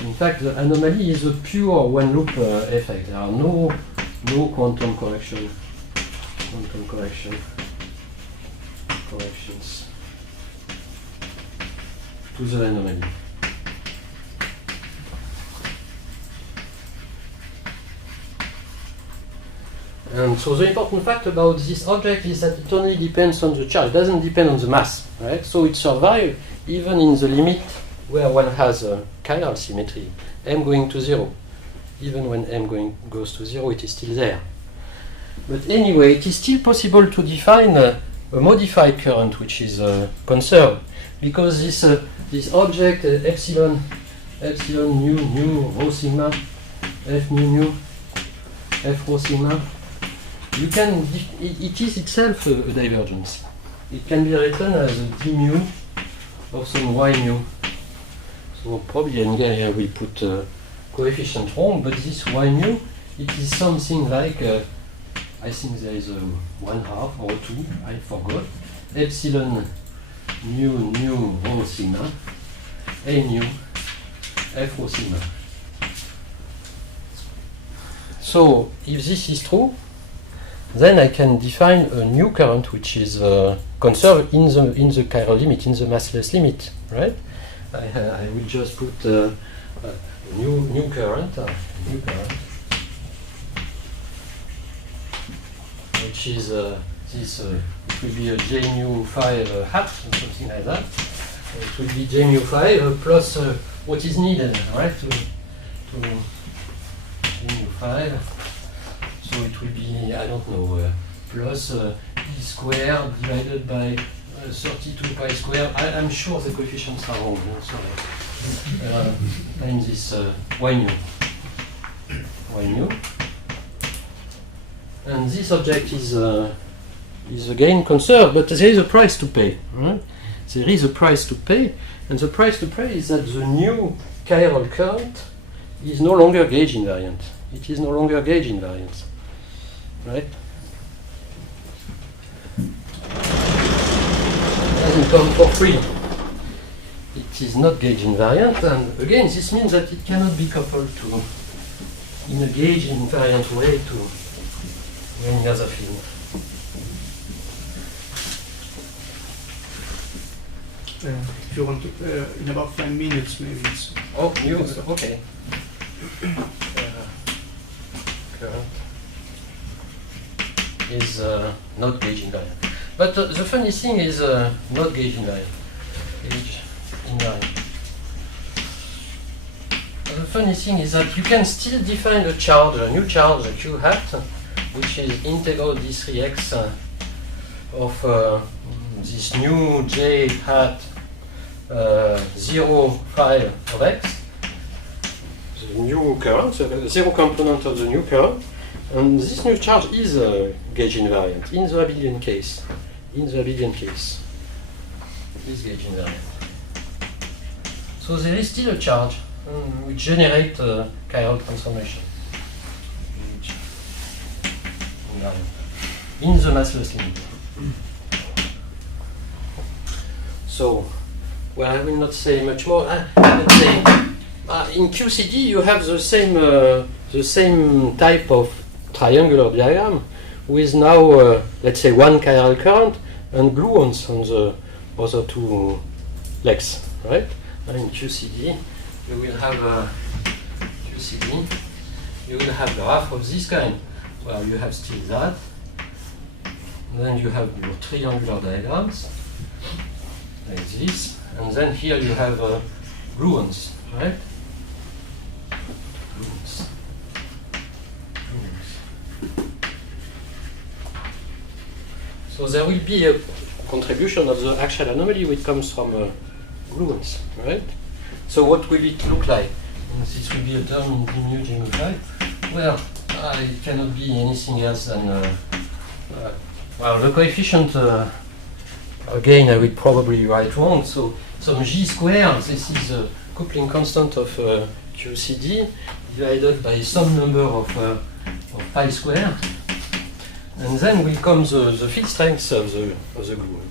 In fact, the anomaly is a pure one loop effect. There are no quantum corrections to the anomaly. And so the important fact about this object is that it only depends on the charge. It doesn't depend on the mass, right? So it survives even in the limit where one has a chiral symmetry, m going to 0. Even when m goes to 0, it is still there. But anyway, it is still possible to define a modified current which is conserved, because this object epsilon mu rho sigma f mu f rho sigma, you can it is itself a divergence. It can be written as a d mu of some y mu. So probably I will put coefficient wrong, but this y mu, it is something like I think there is a 1/2 or 2, I forgot, epsilon mu rho sigma a mu f rho sigma. So if this is true, then I can define a new current which is conserved in the chiral limit, in the massless limit, right? I will just put new current, which is this. It will be a J mu 5 hat, something like that. It will be J mu 5 plus what is needed, right? To J mu 5. So it will be, I don't know, plus E squared divided by 32 pi squared. I'm sure the coefficients are wrong. Sorry. Times this y nu. Y nu. And this object is again conserved, but there is a price to pay. Right? There is a price to pay, and the price to pay is that the new chiral current is no longer gauge invariant. It is no longer gauge invariant. Right? Doesn't come for free. It is not gauge invariant, and again, this means that it cannot be coupled to, in a gauge invariant way, to any other field. If you want to, in about 5 minutes, maybe it's. Oh, you okay? Current is not gauge invariant, but the funny thing is not gauge invariant. Gauge invariant. The funny thing is that you can still define a charge, a new charge, a q hat, which is integral d3x of this new j hat 0 phi of x, the new current, the zero component of the new current, and this new charge is gauge invariant in the abelian case. In the abelian case, is gauge invariant. So there is still a charge which generates chiral transformation. In the massless limit. So, well, I will not say much more. Let's say in QCD you have the same type of triangular diagram with now let's say one chiral current and gluons on the other two legs, right? And in QCD you will have a graph of this kind. Well, you have still that. Then you have your triangular diagrams like this, and then here you have gluons, right? Gluons. So there will be a contribution of the axial anomaly which comes from gluons, right? So what will it look like? And this will be a term in d mu g mu phi. Well, it cannot be anything else than well, the coefficient. Again, I will probably write wrong. So some g squared. This is the coupling constant of QCD divided by some number of pi squared, and then will come the field strength of the gluon.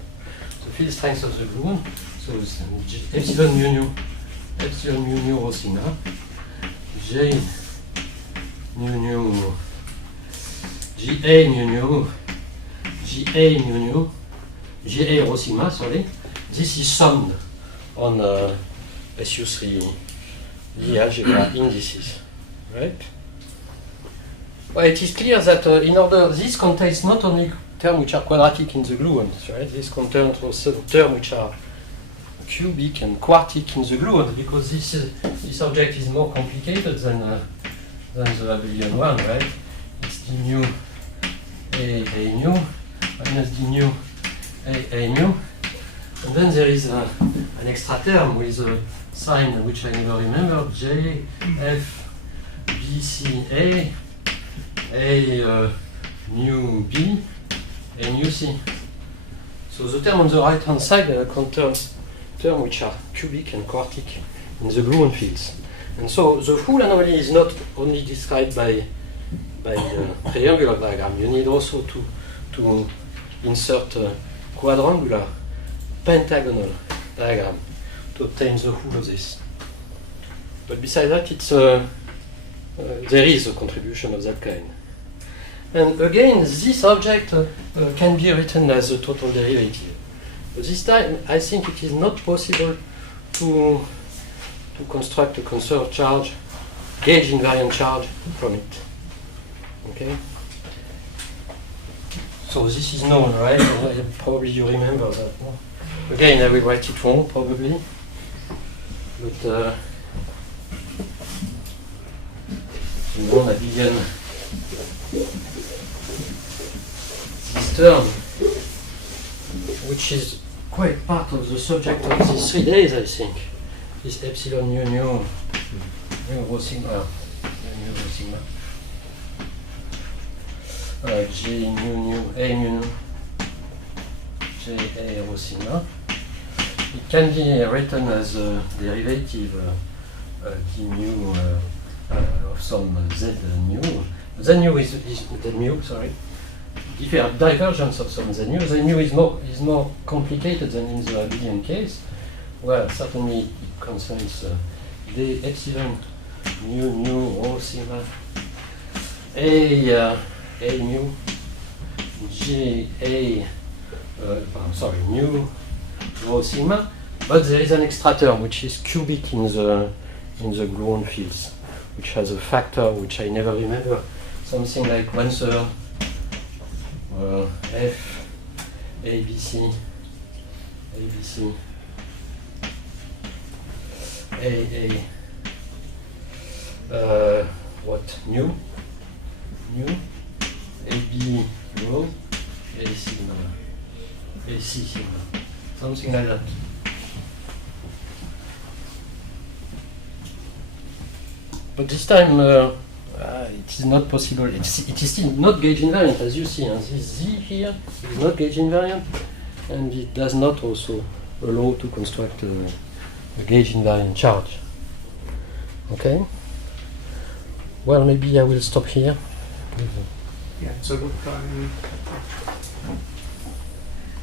The field strength of the gluon. So it's epsilon mu nu rho sigma, j mu nu, ga mu nu, ga mu nu. GA rho sigma, sorry. This is summed on SU3 Lie algebra indices, right? Well, it is clear that in order, this contains not only terms which are quadratic in the gluons, right? This contains also terms which are cubic and quartic in the gluons, because this object is more complicated than the abelian one, right? It's d mu a nu minus d mu a nu, and then there is an extra term with a sign which I never remember, j f b c a nu b a nu c. So the term on the right hand side contains terms which are cubic and quartic in the gluon fields, and so the full anomaly is not only described by the triangular diagram. You need also to insert quadrangular, pentagonal diagram to obtain the whole of this. But besides that, it's there is a contribution of that kind. And again, this object can be written as a total derivative. But this time, I think it is not possible to construct a conserved charge, gauge invariant charge from it. Okay? So this is known, right? Probably you remember that. No? Again, I will write it wrong, probably. But abelian, this term, which is quite part of the subject of these 3 days, I think. This epsilon nu nu rho sigma, nu rho sigma, G nu nu, A nu nu, J A rho sigma. It can be written as a derivative d mu of some z nu. Z nu is z mu, sorry. If you have divergence of some z nu is more complicated than in the abelian case, where certainly it concerns the epsilon nu rho sigma a mu G A nu rho sigma, but there is an extra term which is cubic in the Gruen fields, which has a factor which I never remember, something like 1/3 F ABC what nu AB rho A sigma AC sigma, something like that. But this time it is not possible. It is still not gauge invariant, as you see. This Z here is not gauge invariant, and it does not also allow to construct a gauge invariant charge. Okay. Well, maybe I will stop here. Yeah, it's a good time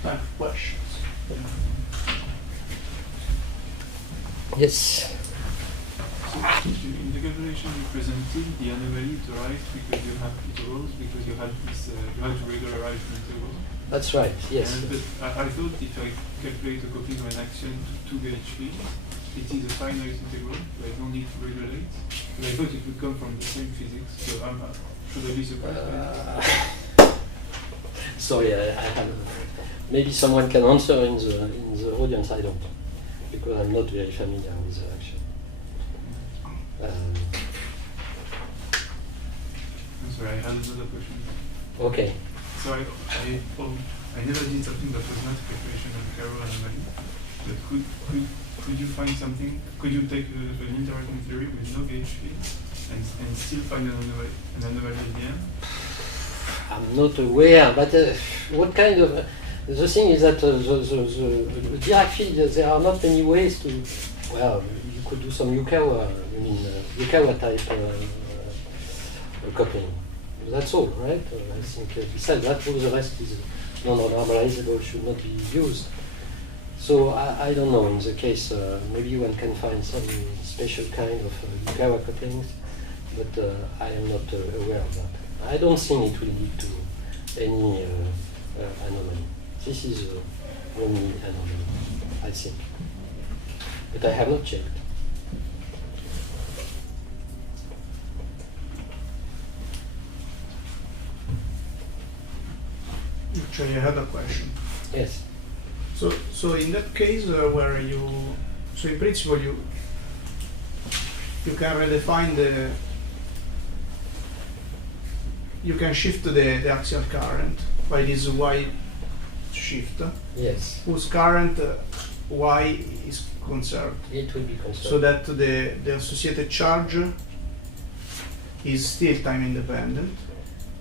for questions. Yes. In the calculation you presented, the anomaly derived because you have integrals, because you had this, you had to regularize the integral. That's right. Yes. But I thought if I calculate the coupling of an axiom to 2 gauge fields, it is a finite integral, so I don't need to regulate. But I thought it would come from the same physics, so should I be surprised by it? Sorry, I have. Maybe someone can answer in the audience. I don't, because I'm not very familiar with the action. I'm sorry, I had another question. Okay. So I never did something that was not a calculation of the Carroll anomaly, but could you find something? Could you take an interaction theory with no gauge field and still find an anomaly at the end? I'm not aware, but what kind of... the thing is that the Dirac field, there are not many ways to... Well, you could do some Yukawa, Yukawa type coupling. That's all, right? I think besides that, all the rest is non-normalizable, should not be used. So I don't know, in the case, maybe one can find some special kind of Yukawa couplings, but I am not aware of that. I don't think it will lead to any anomaly. This is the only anomaly, I think. But I have not checked. Actually, I had a question. Yes. So in that case where so in principle you can redefine you can shift the axial current by this Y shift. Yes. Whose current Y is conserved. It will be conserved. So that the associated charge is still time independent.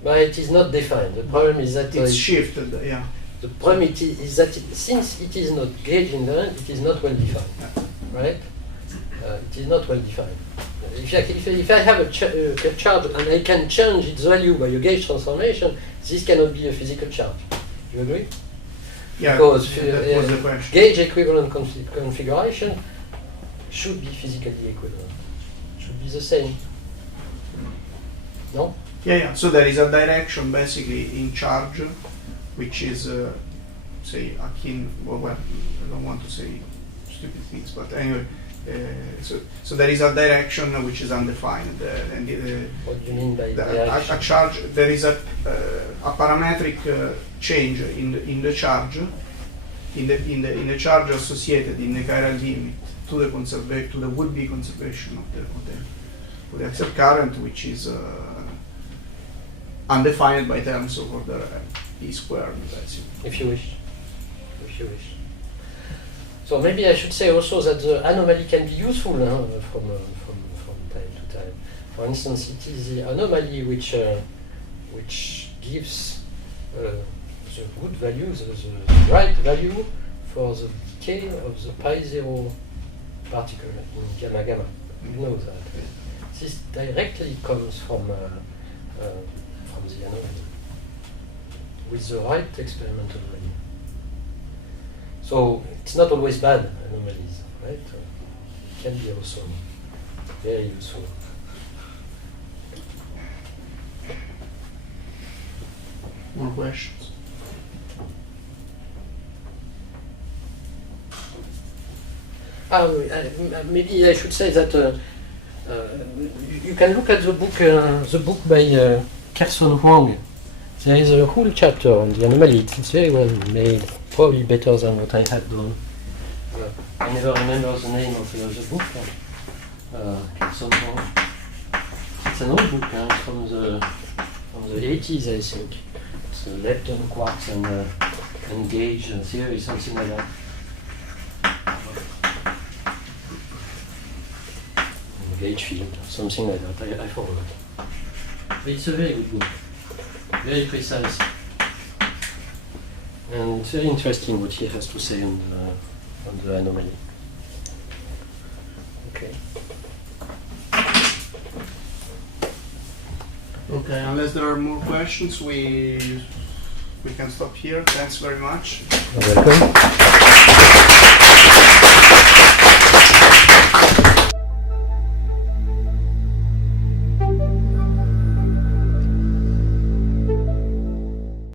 But it is not defined. The problem is that It's shifted, yeah. the problem is that since it is not gauge invariant, it is not well defined, right? It is not well defined. If I have a charge and I can change its value by a gauge transformation, this cannot be a physical charge. Do you agree? Yeah, Because that was the question. gauge equivalent configuration should be physically equivalent. Should be the same. No? Yeah. So there is a direction basically in charge, which is, say, akin. Well, I don't want to say stupid things, but anyway. So there is a direction which is undefined. What do you mean by direction? A charge. There is a parametric change in the charge, in the charge associated in the chiral limit to the would-be conservation of the axial current, which is undefined by terms of order E squared. If you wish. So maybe I should say also that the anomaly can be useful from time to time. For instance, it is the anomaly which gives the good value, the right value for the decay of the pi zero particle in gamma gamma. You know that. This directly comes from the anomaly with the right experimental value. So it's not always bad anomalies, right? It can be also very useful. More questions? Maybe I should say that you can look at the book by Kerson Huang. There is a whole chapter on the anomaly. It's very well made, probably better than what I had done. I never remember the name of the book. Kerson Huang. It's an old book from the 80s, I think. It's a lepton quarks and gauge theory, something like that. Gauge field, something like that. I forgot. But it's a very good book, very precise, and it's very interesting what he has to say on the anomaly. Okay. Okay, unless there are more questions, we can stop here. Thanks very much. You're welcome.